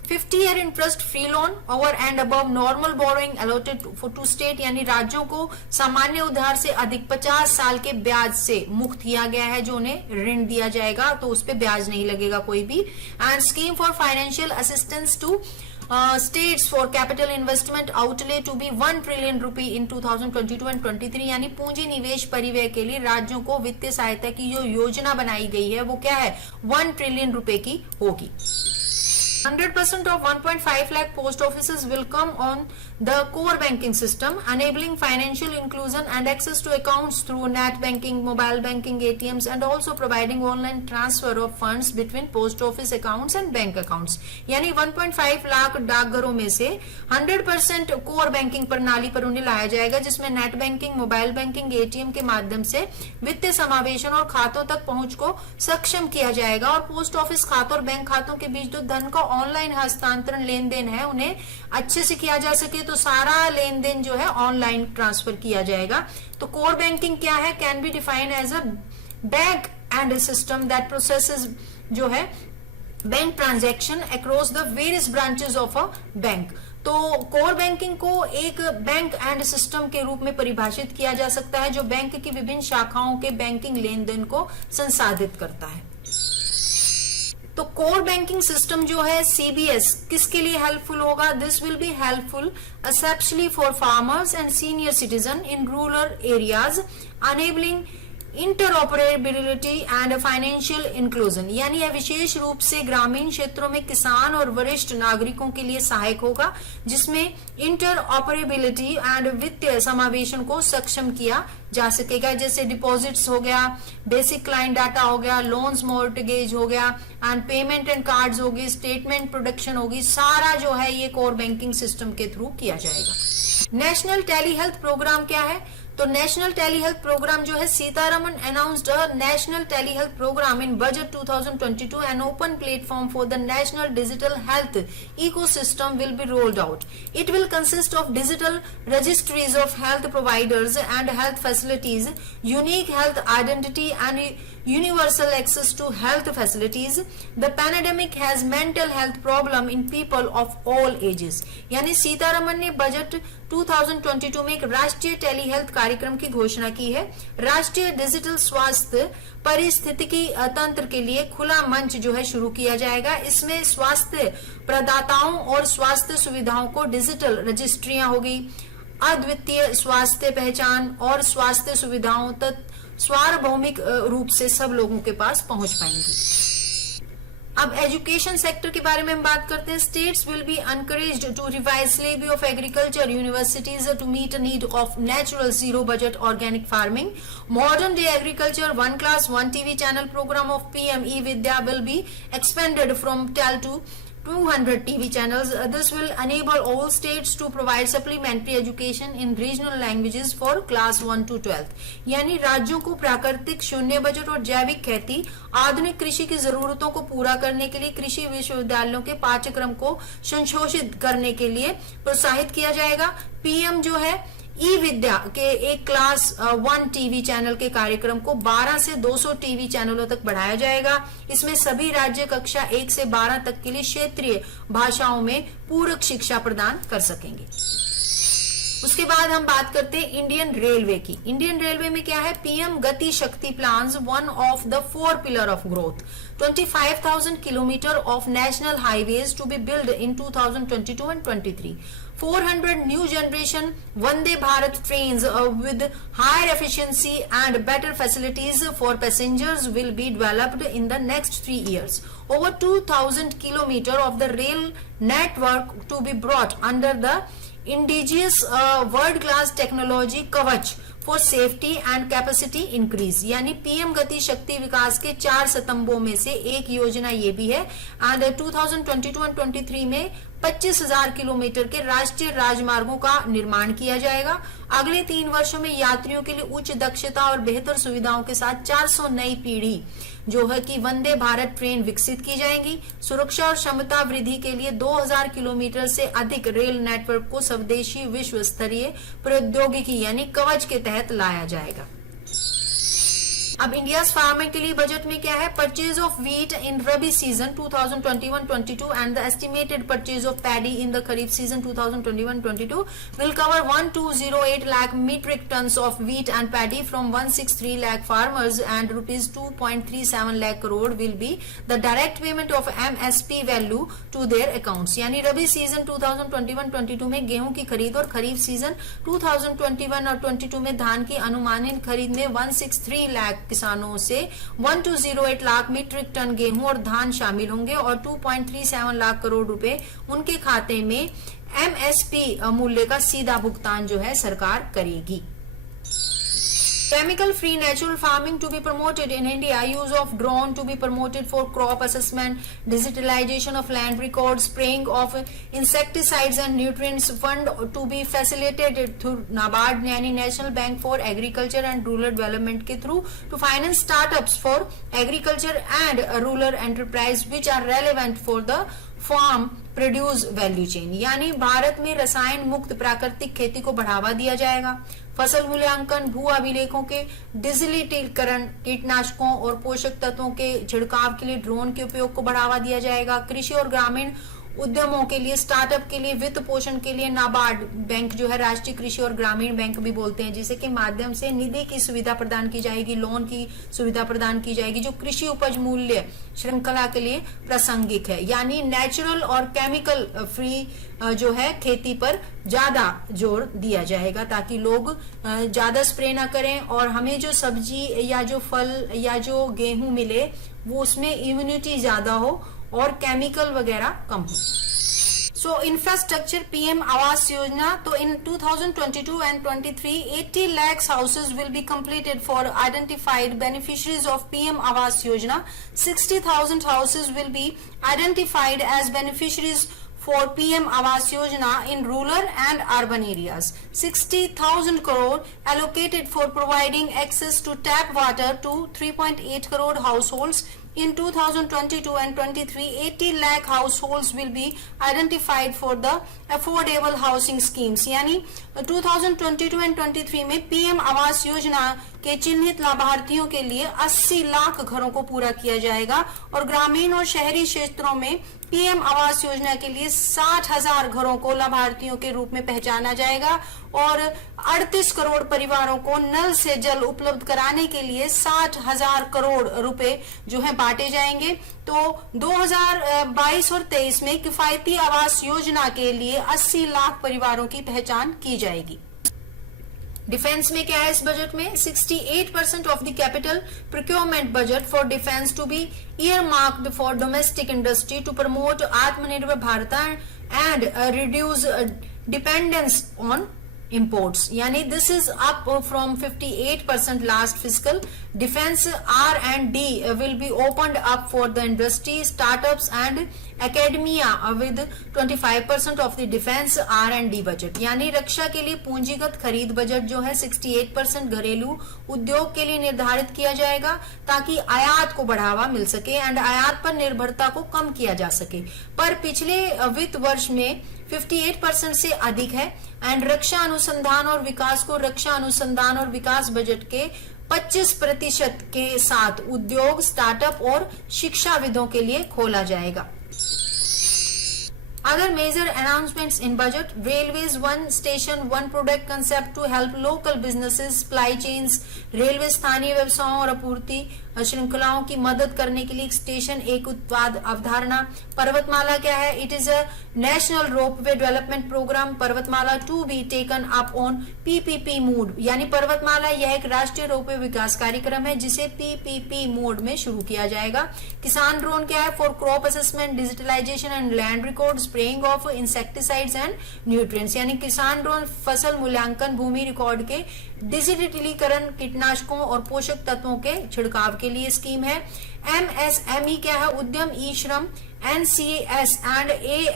50-year interest free loan over and above normal borrowing allotted to state, यानी राज्यों को सामान्य उधार से अधिक 50 साल के ब्याज से मुक्त किया गया है। जो उन्हें ऋण दिया जाएगा तो उस पे ब्याज नहीं लगेगा कोई भी। And scheme for financial assistance to states for capital investment outlay to be 1 trillion rupee in 2022 and 23, यानी पूंजी निवेश परिव्यय के लिए राज्यों को वित्तीय सहायता की जो योजना बनाई गई है वो क्या है, 1 ट्रिलियन रुपए की होगी। 100% of 1.5 lakh post offices will come on the core banking system, enabling financial inclusion and access to accounts through net banking, mobile banking, ATMs, and also providing online transfer of funds between post office accounts and bank accounts। यानी 1.5 लाख डाकघरों में से 100% core banking प्रणाली पर उन्हें लाया जाएगा, जिसमें net banking, mobile banking, ATM के माध्यम से वित्तीय समावेशन और खातों तक पहुंच को सक्षम किया जाएगा। और पोस्ट ऑफिस खातों और बैंक खातों के बीच जो धन का ऑनलाइन हस्तांतरण लेन देन है उन्हें अच्छे से किया जा सके, तो सारा लेन देन जो है ऑनलाइन ट्रांसफर किया जाएगा। तो कोर बैंकिंग क्या है, can be defined as a bank end system that processes जो है bank transaction across the various branches of a bank. तो कोर बैंकिंग को एक बैंक एंड सिस्टम के रूप में परिभाषित किया जा सकता है जो बैंक की विभिन्न शाखाओं के बैंकिंग लेन देन को संसाधित करता है। तो कोर बैंकिंग सिस्टम जो है CBS किसके लिए हेल्पफुल होगा, this will be helpful especially for farmers and senior citizen in rural areas, enabling interoperability and financial inclusion. यानी यह विशेष रूप से ग्रामीण क्षेत्रों में किसान और वरिष्ठ नागरिकों के लिए सहायक होगा, जिसमें इंटरऑपरेबिलिटी एंड वित्तीय समावेशन को सक्षम किया जा सकेगा। जैसे डिपॉजिट्स हो गया, बेसिक क्लाइंट डाटा हो गया, लोन्स मॉर्टगेज हो गया, एंड पेमेंट एंड कार्ड्स होगी, स्टेटमेंट प्रोडक्शन होगी, सारा जो है ये कोर बैंकिंग सिस्टम के थ्रू किया जाएगा। नेशनल टेली हेल्थ प्रोग्राम क्या है, तो नेशनल टेली हेल्थ प्रोग्राम जो है, Sitharaman announced a national tele health program in budget 2022 an open platform for the national digital health ecosystem will be rolled out. It will consist of digital registries of health providers and health facilities, unique health identity and universal access to health facilities. The pandemic has mental health problem in people of all ages। यानी सीतारमन ने budget 2022 में एक राष्ट्रीय tele health कार्यक्रम की घोषणा की है। राष्ट्रीय डिजिटल स्वास्थ्य परिस्थितिकी तंत्र के लिए खुला मंच जो है शुरू किया जाएगा। इसमें स्वास्थ्य प्रदाताओं और स्वास्थ्य सुविधाओं को डिजिटल रजिस्ट्रियां होगी, अद्वितीय स्वास्थ्य पहचान और स्वास्थ्य सुविधाओं तक सार्वभौमिक रूप से सब लोगों के पास पहुंच पाएंगी। अब एजुकेशन सेक्टर के बारे में हम बात करते हैं। States will be encouraged to revise syllabus of agriculture universities to meet need of natural zero budget organic farming. Modern day agriculture 1 class 1 TV channel program of PM E-Vidya will be expanded from 10 to 200 TV channels. This will enable all states to provide supplementary education in regional languages for class 1 to 12। यानी राज्यों को प्राकृतिक, शून्य budget और जैविक खेती, आधुनिक कृषि की जरूरतों को पूरा करने के लिए कृषि विश्वविद्यालयों के पाठ्यक्रम को संशोधित करने के लिए प्रोत्साहित किया जाएगा। PM जो है ई-विद्या के एक क्लास 1 TV चैनल के कार्यक्रम को 12 से 200 TV चैनलों तक बढ़ाया जाएगा। इसमें सभी राज्य कक्षा 1 से 12 तक के लिए क्षेत्रीय भाषाओं में पूरक शिक्षा प्रदान कर सकेंगे। उसके बाद हम बात करते हैं इंडियन रेलवे की। इंडियन रेलवे में क्या है, PM Gati Shakti plans, one of the 4 pillar of growth, 25,000 kilometre of national highways to be build in 2022 and 23, 400 new generation Vande Bharat trains with higher efficiency and better facilities for passengers will be developed in the next 3 years. Over 2,000 kilometer of the rail network to be brought under the indigenous world class technology Kavach for safety and capacity increase. यानी PM Gati शक्ति विकास के 4 स्तंभों में से एक योजना ये भी है। एंड 2022 एंड 23 में 25,000 किलोमीटर के राष्ट्रीय राजमार्गों का निर्माण किया जाएगा। अगले 3 वर्षों में यात्रियों के लिए उच्च दक्षता और बेहतर सुविधाओं के साथ 400 नई पीढ़ी जो है कि वंदे भारत ट्रेन विकसित की जाएंगी। सुरक्षा और क्षमता वृद्धि के लिए 2000 किलोमीटर से अधिक रेल नेटवर्क को स्वदेशी विश्व स्तरीय प्रौद्योगिकी यानी कवच के तहत लाया जाएगा। अब इंडिया फार्मर के लिए बजट में क्या है, purchase of wheat in rabi season 2021-22 and the estimated purchase of paddy in the kharif season 2021-22 will cover 1208 lakh metric tons of wheat and paddy from 163 lakh farmers and rupees 2.37 lakh crore will be the direct payment of MSP value to their accounts। यानी रबी season 2021-22 में गेहूं की खरीद और खरीफ season 2021 और 22 में धान की अनुमानित खरीद में 163 लाख किसानों से 1208 लाख मीट्रिक टन गेहूं और धान शामिल होंगे और 2.37 लाख करोड़ रुपए उनके खाते में एमएसपी मूल्य का सीधा भुगतान जो है सरकार करेगी। Chemical free natural farming to be promoted in India, use of drone to be promoted for crop assessment, digitalization of land records, spraying of insecticides and nutrients, fund to be facilitated through NABARD यानी National Bank for Agriculture and Rural Development के through to finance startups for agriculture and rural enterprise which are relevant for the farm produce value chain. यानी भारत में रसायन मुक्त प्राकृतिक खेती को बढ़ावा दिया जाएगा। फसल मूल्यांकन, भू अभिलेखों के डिजिटलीकरण, कीटनाशकों और पोषक तत्वों के छिड़काव के लिए ड्रोन के उपयोग को बढ़ावा दिया जाएगा। कृषि और ग्रामीण उद्यमों के लिए, स्टार्टअप के लिए, वित्त पोषण के लिए नाबार्ड बैंक जो है राष्ट्रीय कृषि और ग्रामीण बैंक भी बोलते हैं, जिसके माध्यम से निधि की सुविधा प्रदान की जाएगी, लोन की सुविधा प्रदान की जाएगी जो कृषि उपज मूल्य श्रृंखला के लिए प्रासंगिक है। यानी नेचुरल और केमिकल फ्री जो है खेती पर ज्यादा जोर दिया जाएगा ताकि लोग ज्यादा स्प्रे ना करें और हमें जो सब्जी या जो फल या जो गेहूं मिले वो उसमें इम्यूनिटी ज्यादा हो और केमिकल वगैरह कम हो। सो इंफ्रास्ट्रक्चर पीएम आवास योजना, तो इन 2022 and 23 80 lakhs houses will be completed for identified beneficiaries of PM Awas Yojana. 60,000 houses will be identified as beneficiaries for PM Awas Yojana in rural and urban areas. 60,000 crore allocated for providing access to tap water to 3.8 crore households. In 2022 and 23, 80 lakh households will be identified for the affordable housing schemes. यानी 2022 and 23 में PM Awas Yojana के चिन्हित लाभार्थियों के लिए 80 लाख घरों को पूरा किया जाएगा और ग्रामीण और शहरी क्षेत्रों में पीएम आवास योजना के लिए 60,000 घरों को लाभार्थियों के रूप में पहचाना जाएगा और 38 करोड़ परिवारों को नल से जल उपलब्ध कराने के लिए 60,000 करोड़ रुपए जो है बांटे जाएंगे। तो 2022 और 23 में किफायती आवास योजना के लिए 80 लाख परिवारों की पहचान की जाएगी। डिफेंस में क्या है इस बजट में, 68% of the capital procurement budget for defence to be earmarked for domestic industry to promote Atmanirbhar Bharat and reduce dependence on imports। यानी this is up from 58% last physical. Defence R&D will be opened up for the industry, startups and academia with 25% of the defense R&D budget। यानी रक्षा के लिए पूंजीगत खरीद budget जो है 68% घरेलू उद्योग के लिए निर्धारित किया जाएगा ताकि आयात को बढ़ावा मिल सके एंड आयात पर निर्भरता को कम किया जा सके। पर पिछले वित्त वर्ष में 58% से अधिक है एंड रक्षा अनुसंधान और विकास को रक्षा अनुसंधान और विकास बजट के 25% के साथ उद्योग, स्टार्टअप और शिक्षाविदों के लिए खोला जाएगा। Other major announcements in budget: Railways one station one product concept to help local businesses, supply chains, railway स्थानीय व्यवसायों और आपूर्ति श्रृंखलाओं की मदद करने के लिए एक स्टेशन एक उत्पाद अवधारणा। पर्वतमाला क्या है? It is a national ropeway development programme Parvatmala to be taken up on PPP mode, यानी पर्वतमाला यह एक राष्ट्रीय रोपवे विकास कार्यक्रम है जिसे पीपीपी मोड में शुरू किया जाएगा। किसान ड्रोन क्या है? For crop assessment, digitalisation and land record, spraying of insecticides and nutrients, यानी किसान ड्रोन फसल मूल्यांकन, भूमि रिकॉर्ड के डिजिटलीकरण, कीटनाशकों और पोषक तत्वों के छिड़काव के लिए स्कीम है। एमएसएमई क्या है? उद्यम e Shram, NCS and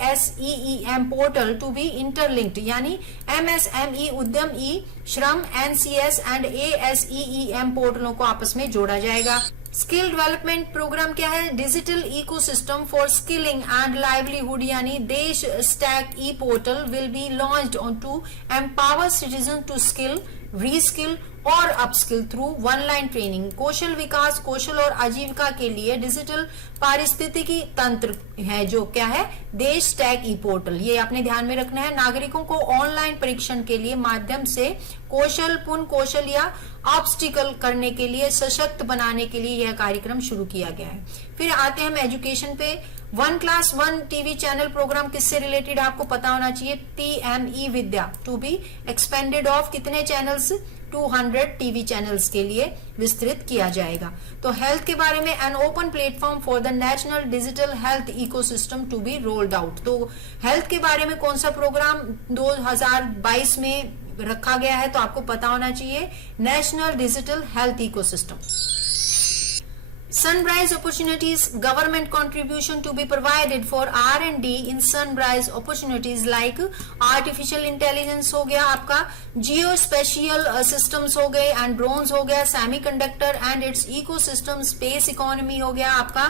ASEEM portal to be interlinked, यानी MSME उद्यम e Shram, NCS and ASEEM पोर्टलों को आपस में जोड़ा जाएगा। स्किल डेवलपमेंट प्रोग्राम क्या है? Digital ecosystem for skilling and livelihood, यानी DESH stack e portal will be launched on to empower citizen to skill, reskill और upskill through one line training. कौशल विकास, कौशल और आजीविका के लिए डिजिटल पारिस्थितिकी तंत्र है जो क्या है? देश स्टैक ई पोर्टल, ये आपने ध्यान में रखना है। नागरिकों को ऑनलाइन परीक्षण के लिए माध्यम से कौशल, पुनः कौशल या ऑब्स्टिकल करने के लिए सशक्त बनाने के लिए यह कार्यक्रम शुरू किया गया है। फिर आते हैं हम एजुकेशन पे। One class one TV channel program किससे रिलेटेड आपको पता होना चाहिए? PME Vidya to be expanded of कितने चैनल्स? 200 टीवी चैनल्स के लिए विस्तृत किया जाएगा। तो हेल्थ के बारे में an open platform for the national digital health ecosystem to be rolled out. तो हेल्थ के बारे में कौन सा प्रोग्राम 2022 में रखा गया है? तो आपको पता होना चाहिए national digital health ecosystem. Sunrise opportunities, government contribution to be provided for R&D in sunrise opportunities like artificial intelligence हो गया आपका, geospatial systems हो गए and drones हो गया, semiconductor and its ecosystem, space economy हो गया आपका,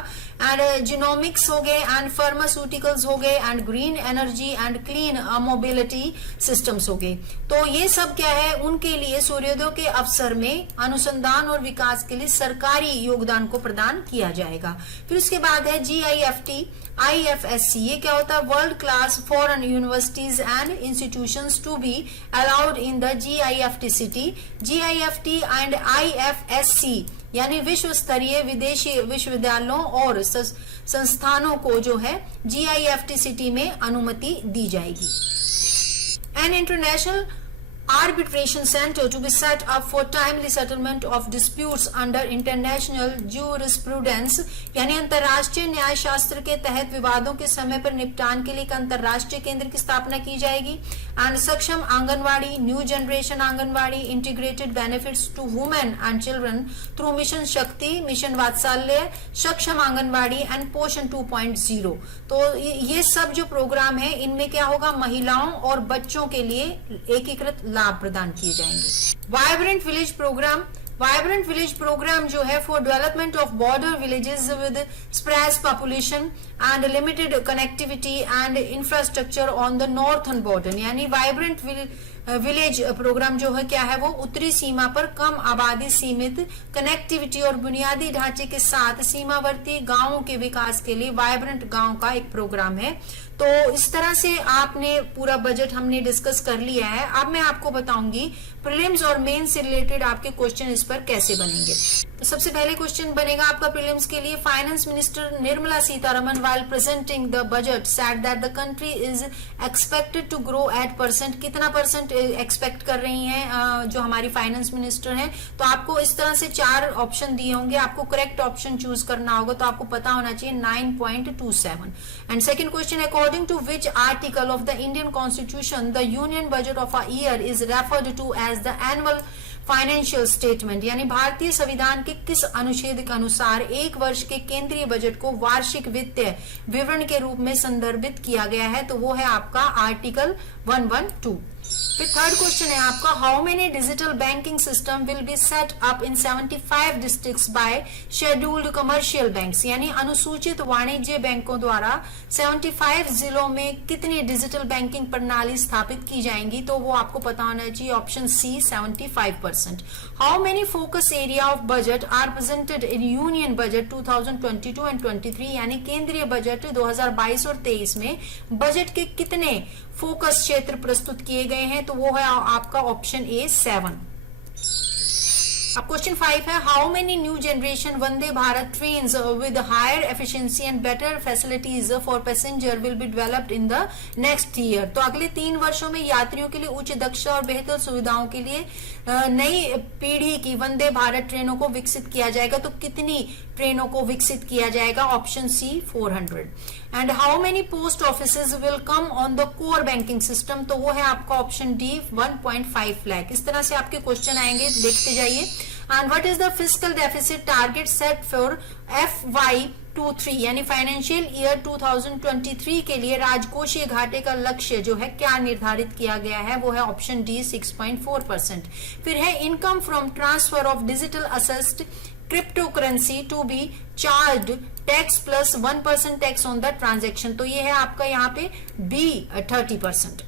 and genomics हो गए and pharmaceuticals हो गए and green energy and clean mobility systems हो गए। तो ये सब क्या है? उनके लिए सूर्योदय के अवसर में अनुसंधान और विकास के लिए सरकारी योगदान को प्रदान किया जाएगा। फिर उसके बाद है GIFT, IFSC, ये क्या होता है? World class foreign universities and institutions to be allowed in the GIFT city. GIFT and IFSC यानी विश्व स्तरीय विदेशी विश्वविद्यालयों और संस्थानों को जो है GIFT सिटी में अनुमति दी जाएगी। An international arbitration center to be set up for timely settlement of disputes under international jurisprudence, यानी अंतर्राष्ट्रीय न्याय शास्त्र के तहत विवादों के समय पर निपटान के लिए एक अंतर्राष्ट्रीय केंद्र की स्थापना की जाएगी। And Saksham Anganwadi, new generation Anganwadi, integrated benefits to women and children through mission Shakti, mission Vatsalya, Saksham anganwadi and पोषण 2.0। तो ये सब जो प्रोग्राम है इनमें क्या होगा? महिलाओं और बच्चों के लिए एकीकृत लाभ प्रदान किए जाएंगे। Vibrant village program, vibrant village program जो है for development of border villages with sparse population and limited connectivity and infrastructure on the northern border, यानी वाइब्रेंट विलेज प्रोग्राम जो है क्या है? वो उत्तरी सीमा पर कम आबादी, सीमित कनेक्टिविटी और बुनियादी ढांचे के साथ सीमावर्ती गांवों के विकास के लिए वाइब्रेंट गांव का एक प्रोग्राम है। तो इस तरह से आपने पूरा बजट हमने डिस्कस कर लिया है। अब मैं आपको बताऊंगी प्रीलिम्स और मेन से रिलेटेड आपके क्वेश्चन इस पर कैसे बनेंगे। तो सबसे पहले क्वेश्चन बनेगा आपका प्रीलिम्स के लिए, finance minister Nirmala Sitharaman while presenting the budget said that the country is expected to grow at %। कितना % एक्सपेक्ट कर रही हैं जो हमारी फाइनेंस मिनिस्टर हैं? तो आपको इस तरह से 4 ऑप्शन दिए होंगे, आपको करेक्ट ऑप्शन चूज करना होगा। तो आपको पता होना चाहिए 9.27। And second question, according to which article of the Indian constitution the union budget of a year is referred to as the annual financial statement, यानी भारतीय संविधान के किस अनुच्छेद के अनुसार एक वर्ष के केंद्रीय बजट को वार्षिक वित्तीय विवरण के रूप में संदर्भित किया गया है? तो वो है आपका आर्टिकल 112। फिर थर्ड क्वेश्चन है आपका, how many digital banking system will be set up in 75 districts by scheduled commercial banks, यानी अनुसूचित वाणिज्य बैंकों द्वारा 75 जिलों में कितनी डिजिटल बैंकिंग प्रणाली स्थापित की जाएंगी, तो वो आपको पता होना चाहिए option C 75%। How many focus area of budget are presented in union budget 2022 and 23, यानी केंद्रीय बजट 2022 और 23 में बजट के कितने फोकस क्षेत्र प्रस्तुत किए गए हैं, तो वो है आपका ऑप्शन ए 7। अब क्वेश्चन 5 है, how many new generation Vande Bharat trains with higher efficiency and better facilities for passenger will be developed in the next year, तो अगले 3 वर्षों में यात्रियों के लिए उच्च दक्षता और बेहतर सुविधाओं के लिए नई पीढ़ी की वंदे भारत ट्रेनों को विकसित किया जाएगा, तो कितनी ट्रेनों को विकसित किया जाएगा, option C 400। And how many post offices will come on the core banking system, तो वो है आपका ऑप्शन डी 1.5 लाख। इस तरह से आपके क्वेश्चन आएंगे, देखते जाइए। And what is the fiscal deficit target set for FY23, यानी फाइनेंशियल ईयर 2023 के लिए राजकोषीय घाटे का लक्ष्य जो है क्या निर्धारित किया गया है, वो है ऑप्शन डी 6.4%। फिर है income from transfer of digital assets crypto currency to be charge tax plus 1% tax on the transaction, तो ये है आपका यहाँ पे B 30%।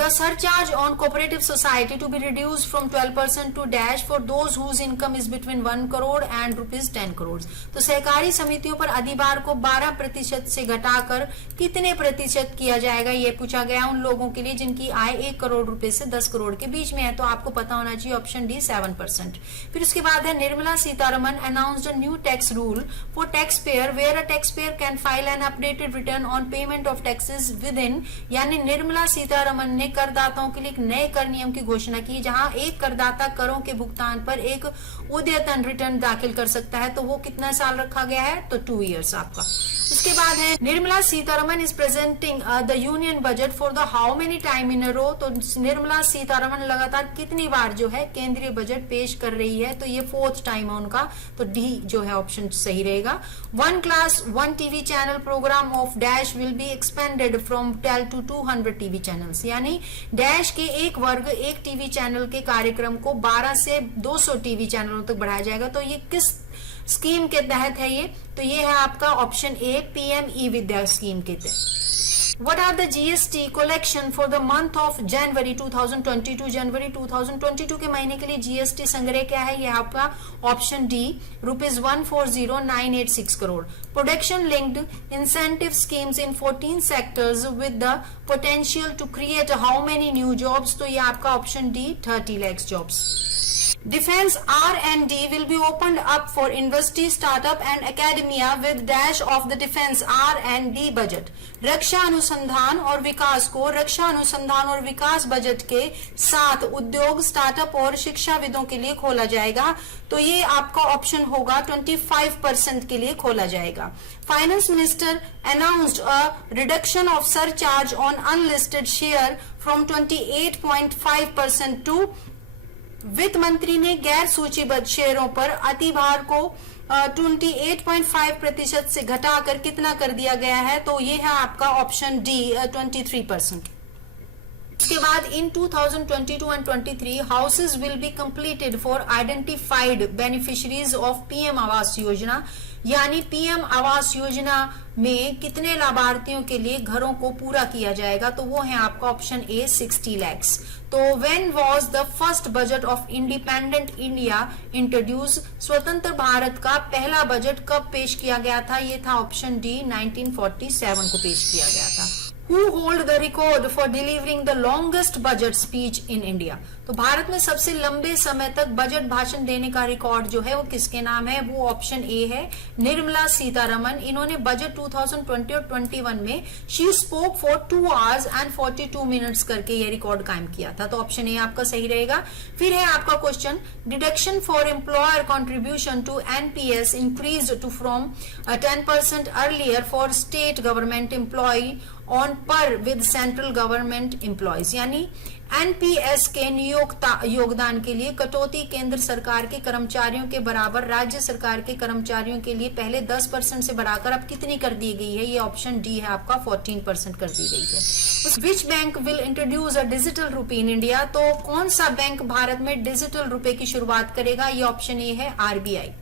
The surcharge on cooperative society to be reduced from 12% to dash for those whose income is between 1 crore and rupees 10 crores, तो सहकारी समितियों पर अधिभार को 12% से घटाकर कितने प्रतिशत किया जाएगा, ये पूछा गया उन लोगों के लिए जिनकी आय 1 करोड़ रुपए से 10 करोड़ के बीच में है, तो आपको पता होना चाहिए ऑप्शन डी 7%। फिर उसके बाद है, Nirmala Sitharaman announced a new tax rule for tax payer where a tax payer can file an updated return on payment of taxes with in, यानी निर्मला सीतारमन ने करदाताओं के लिए एक नए कर नियम की घोषणा की, जहां एक करदाता करों के भुगतान पर एक उद्यतन रिटर्न दाखिल कर सकता है, तो वो कितना साल रखा गया है, तो 2 इयर्स आपका। उसके बाद है, Nirmala Sitharaman is presenting the union budget for the how many time in a row, तो निर्मला सीतारमन लगातार कितनी बार जो है केंद्रीय बजट पेश कर रही है, तो ये 4th टाइम है उनका, तो डी जो है ऑप्शन सही रहेगा। 1 class 1 TV channel program of dash will be expanded from 10 to 200 TV channels, यानी डैश के एक वर्ग एक टीवी चैनल के कार्यक्रम को 12 से 200 टीवी चैनलों तक बढ़ाया जाएगा, तो ये किस स्कीम के तहत है ये, तो ये है आपका option A PM-E Vidya scheme के तहत। What are the GST collection for the month of January 2022? जनवरी 2022 के महीने के लिए GST संग्रह क्या है, ये आपका option D ₹140,986 crore. Production linked incentive schemes in 14 sectors with the potential to create how many new jobs, तो ये आपका option D 30 lakhs jobs. Defense R&D will be opened up for university, startup and academia with dash of the defense R&D budget. रक्षा अनुसंधान और विकास को रक्षा अनुसंधान और विकास budget के साथ उद्योग, स्टार्टअप और शिक्षाविदों के लिए खोला जाएगा, तो ये आपका ऑप्शन होगा 25% के लिए खोला जाएगा। Finance minister announced a reduction of surcharge on unlisted share from 28.5% to, वित्त मंत्री ने गैर सूचीबद्ध शेयरों पर अतिभार को 28.5% से घटाकर कितना कर दिया गया है, तो ये है आपका ऑप्शन डी 23%। उसके बाद इन 2022 and 23 houses will be completed for identified beneficiaries of PM Awas Yojana, यानी PM आवास योजना में कितने लाभार्थियों के लिए घरों को पूरा किया जाएगा, तो वो है आपका ऑप्शन ए 60 lakhs। तो when was the first budget of independent India introduce, स्वतंत्र भारत का पहला बजट कब पेश किया गया था, ये था ऑप्शन डी 1947 को पेश किया गया था। Who hold the record for delivering the longest budget speech in India? तो भारत में सबसे लंबे समय तक बजट भाषण देने का रिकॉर्ड जो है वो किसके नाम है, वो ऑप्शन ए है निर्मला सीतारमन। इन्होंने बजट 2020 और 21 में she spoke for 2 hours and 42 minutes करके ये रिकॉर्ड कायम किया था, तो ऑप्शन ए आपका सही रहेगा। फिर है आपका question, deduction for employer contribution to NPS increase to from 10% earlier for state government employ on पर विद सेंट्रल गवर्नमेंट एम्प्लॉयज, यानी एनपीएस के नियोक्ता योगदान के लिए कटौती केंद्र सरकार के कर्मचारियों के बराबर राज्य सरकार के कर्मचारियों के लिए पहले 10% से बढ़ाकर अब कितनी कर दी गई है? ये ऑप्शन डी है आपका, 14% कर दी गई है। Which bank will introduce a digital rupee in India? तो कौन सा बैंक भारत में डिजिटल रुपए की शुरुआत करेगा? ये ऑप्शन ए है, RBI.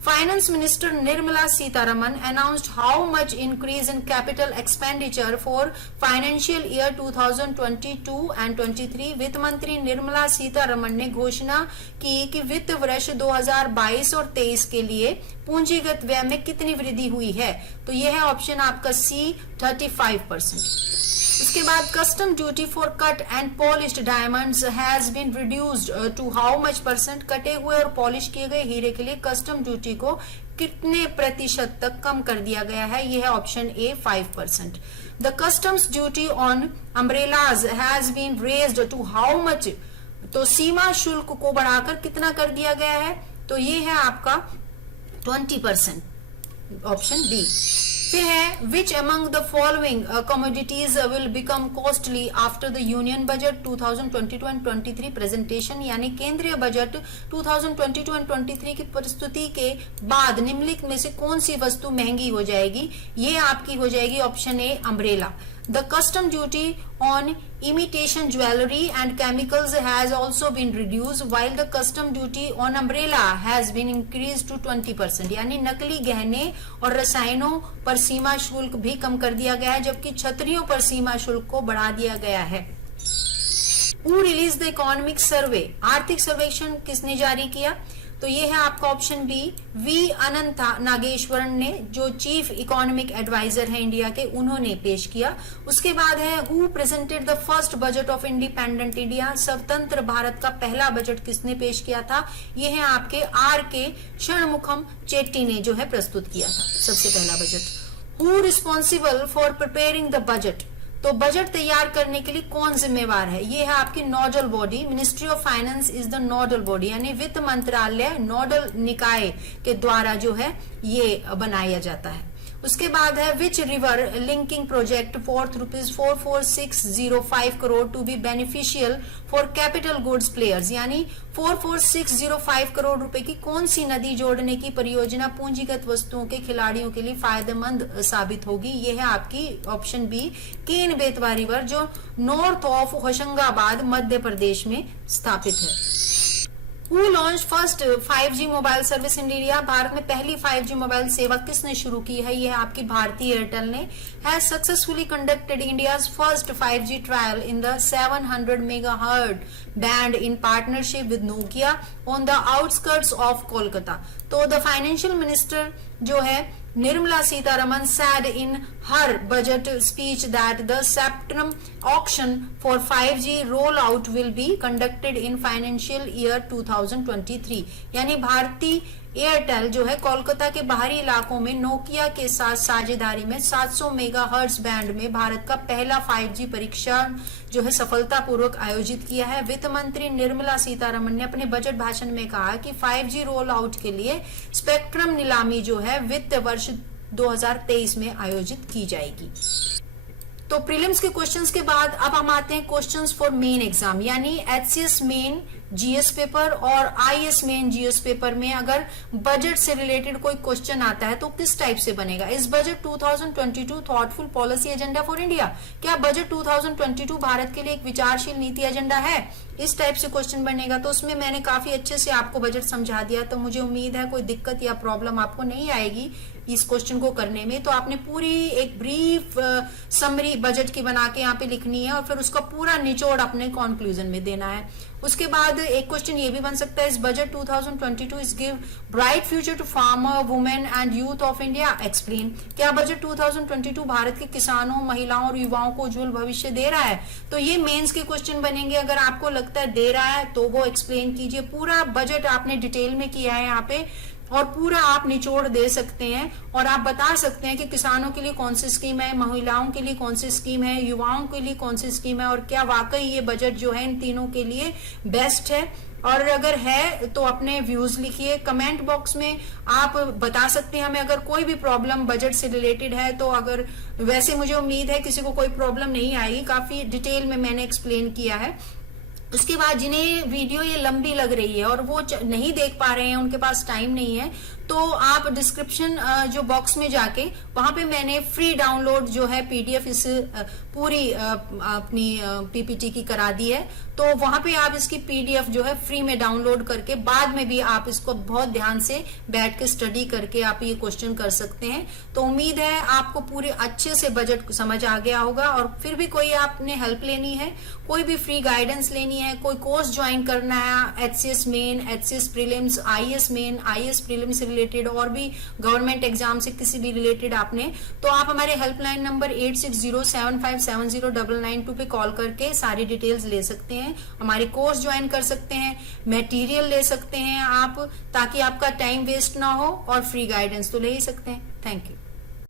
Finance Minister Nirmala Sitharaman announced how much increase in capital expenditure for financial year 2022 and 23। वित्त मंत्री निर्मला सीतारमन ने घोषणा की कि वित्त वर्ष 2022 और 23 के लिए पूंजीगत व्यय में कितनी वृद्धि हुई है? तो यह है ऑप्शन आपका सी, 35%। उसके बाद custom duty for cut and polished diamonds has been reduced to how much %? कटे हुए और पॉलिश किए गए हीरे के लिए कस्टम ड्यूटी को कितने प्रतिशत तक कम कर दिया गया है? यह है option A, 5%। The customs duty on umbrellas has been raised to how much? तो सीमा शुल्क को बढ़ाकर कितना कर दिया गया है? तो ये है आपका 20%, ऑप्शन डी। फिर है which among the following commodities will become costly after the union budget 2022 and 23 presentation, यानी केंद्रीय बजट 2022 एंड 23 की प्रस्तुति के बाद निम्नलिखित में से कौन सी वस्तु महंगी हो जाएगी? ये आपकी हो जाएगी option A, umbrella. The custom duty on imitation jewelry and chemicals has also been reduced, while the custom duty on umbrella has been increased to 20%। यानी नकली गहने और रसायनों पर सीमा शुल्क भी कम कर दिया गया है, जबकि छतरियों पर सीमा शुल्क को बढ़ा दिया गया है। Who released the economic survey? आर्थिक सर्वेक्षण किसने जारी किया? तो ये है आपका ऑप्शन बी, वी अनंत नागेश्वरन ने, जो चीफ इकोनॉमिक एडवाइजर है इंडिया के, उन्होंने पेश किया। उसके बाद है who presented the first budget of independent India? स्वतंत्र भारत का पहला बजट किसने पेश किया था? ये है आपके आर के षणमुखम चेट्टी ने जो है प्रस्तुत किया था सबसे पहला budget. Who responsible for preparing the budget? तो बजट तैयार करने के लिए कौन जिम्मेवार है? ये है आपकी nodal body, ministry of finance is the nodal body, यानी वित्त मंत्रालय नोडल निकाय के द्वारा जो है ये बनाया जाता है। उसके बाद है which river linking project worth ₹44605 crore to be beneficial for capital goods players, यानी 44605 करोड़ रुपए की कौन सी नदी जोड़ने की परियोजना पूंजीगत वस्तुओं के खिलाड़ियों के लिए फायदेमंद साबित होगी? ये है आपकी ऑप्शन बी, केन बेतवा रिवर, जो नॉर्थ ऑफ होशंगाबाद मध्य प्रदेश में स्थापित है। Who launched first 5G mobile service in India? Bharat में पहली 5G मोबाइल सेवा किसने शुरू की है? यह आपकी भारतीय एयरटेल ने। Has successfully conducted India's first 5G trial in the 700 MHz band in partnership with Nokia on the outskirts of Kolkata. तो द फाइनेंशियल मिनिस्टर जो है Nirmala Sitharaman said in her budget speech that the Spectrum auction for 5G rollout will be conducted in financial year 2023। यानी भारतीय Airtel जो है कोलकाता के बाहरी इलाकों में नोकिया के साथ साझेदारी में 700 मेगाहर्ट्ज बैंड में भारत का पहला 5G परीक्षण जो है सफलतापूर्वक आयोजित किया है। वित्त मंत्री निर्मला सीतारमन ने अपने बजट भाषण में कहा कि 5G रोल आउट के लिए स्पेक्ट्रम नीलामी जो है वित्त वर्ष 2023 में आयोजित की जाएगी। तो प्रीलिम्स के क्वेश्चंस के बाद अब हम आते हैं क्वेश्चंस फॉर मेन एग्जाम, यानी एचसीएस मेन जीएस पेपर और आईएएस मेन जीएस पेपर में अगर बजट से रिलेटेड कोई क्वेश्चन आता है तो किस टाइप से बनेगा? इस budget 2022 thoughtful policy agenda for India, क्या बजट 2022 भारत के लिए एक विचारशील नीति एजेंडा है? इस टाइप से क्वेश्चन बनेगा। तो उसमें मैंने काफी अच्छे से आपको बजट समझा दिया, तो मुझे उम्मीद है कोई दिक्कत या प्रॉब्लम आपको नहीं आएगी इस क्वेश्चन को करने में। तो आपने पूरी एक ब्रीफ समरी बजट की बना के यहाँ पे लिखनी है और फिर उसका पूरा निचोड़ अपने कंक्लूजन में देना है। उसके बाद एक क्वेश्चन ये भी बन सकता है, इस budget 2022 is give bright future to farmer, women and youth of India, explain. क्या बजट 2022 भारत के किसानों, महिलाओं और युवाओं को उज्जवल भविष्य दे रहा है? तो ये मेंस के क्वेश्चन बनेंगे। अगर आपको लगता है दे रहा है तो वो एक्सप्लेन कीजिए। पूरा बजट आपने डिटेल में किया है यहाँ पे, और पूरा आप निचोड़ दे सकते हैं और आप बता सकते हैं कि किसानों के लिए कौन सी स्कीम है, महिलाओं के लिए कौन सी स्कीम है, युवाओं के लिए कौन सी स्कीम है और क्या वाकई ये बजट जो है इन तीनों के लिए बेस्ट है। और अगर है तो अपने व्यूज लिखिए कमेंट बॉक्स में, आप बता सकते हैं हमें अगर कोई भी प्रॉब्लम बजट से रिलेटेड है तो। अगर वैसे मुझे उम्मीद है किसी को कोई प्रॉब्लम नहीं आएगी, काफी डिटेल में मैंने एक्सप्लेन किया है। उसके बाद जिन्हें वीडियो ये लंबी लग रही है और वो नहीं देख पा रहे हैं, उनके पास टाइम नहीं है, तो आप डिस्क्रिप्शन जो बॉक्स में जाके वहां पे मैंने फ्री डाउनलोड जो है पीडीएफ इस पूरी अपनी पीपीटी की करा दी है। तो वहां पे आप इसकी पीडीएफ जो है फ्री में डाउनलोड करके बाद में भी आप इसको बहुत ध्यान से बैठ के स्टडी करके आप ये क्वेश्चन कर सकते हैं। तो उम्मीद है आपको पूरे अच्छे से बजट समझ आ गया होगा। और फिर भी कोई आपने हेल्प लेनी है, कोई भी फ्री गाइडेंस लेनी है, कोई कोर्स ज्वाइन करना है, HCS main, HCS prelims, IAS main, IAS prelims related और भी गवर्नमेंट एग्जाम से किसी भी रिलेटेड आपने, तो आप हमारे हेल्पलाइन नंबर 8607570992 पे कॉल करके सारी डिटेल्स ले सकते हैं, हमारे कोर्स ज्वाइन कर सकते हैं, मटेरियल ले सकते हैं आप, ताकि आपका टाइम वेस्ट ना हो और फ्री गाइडेंस तो ले ही सकते हैं। Thank you.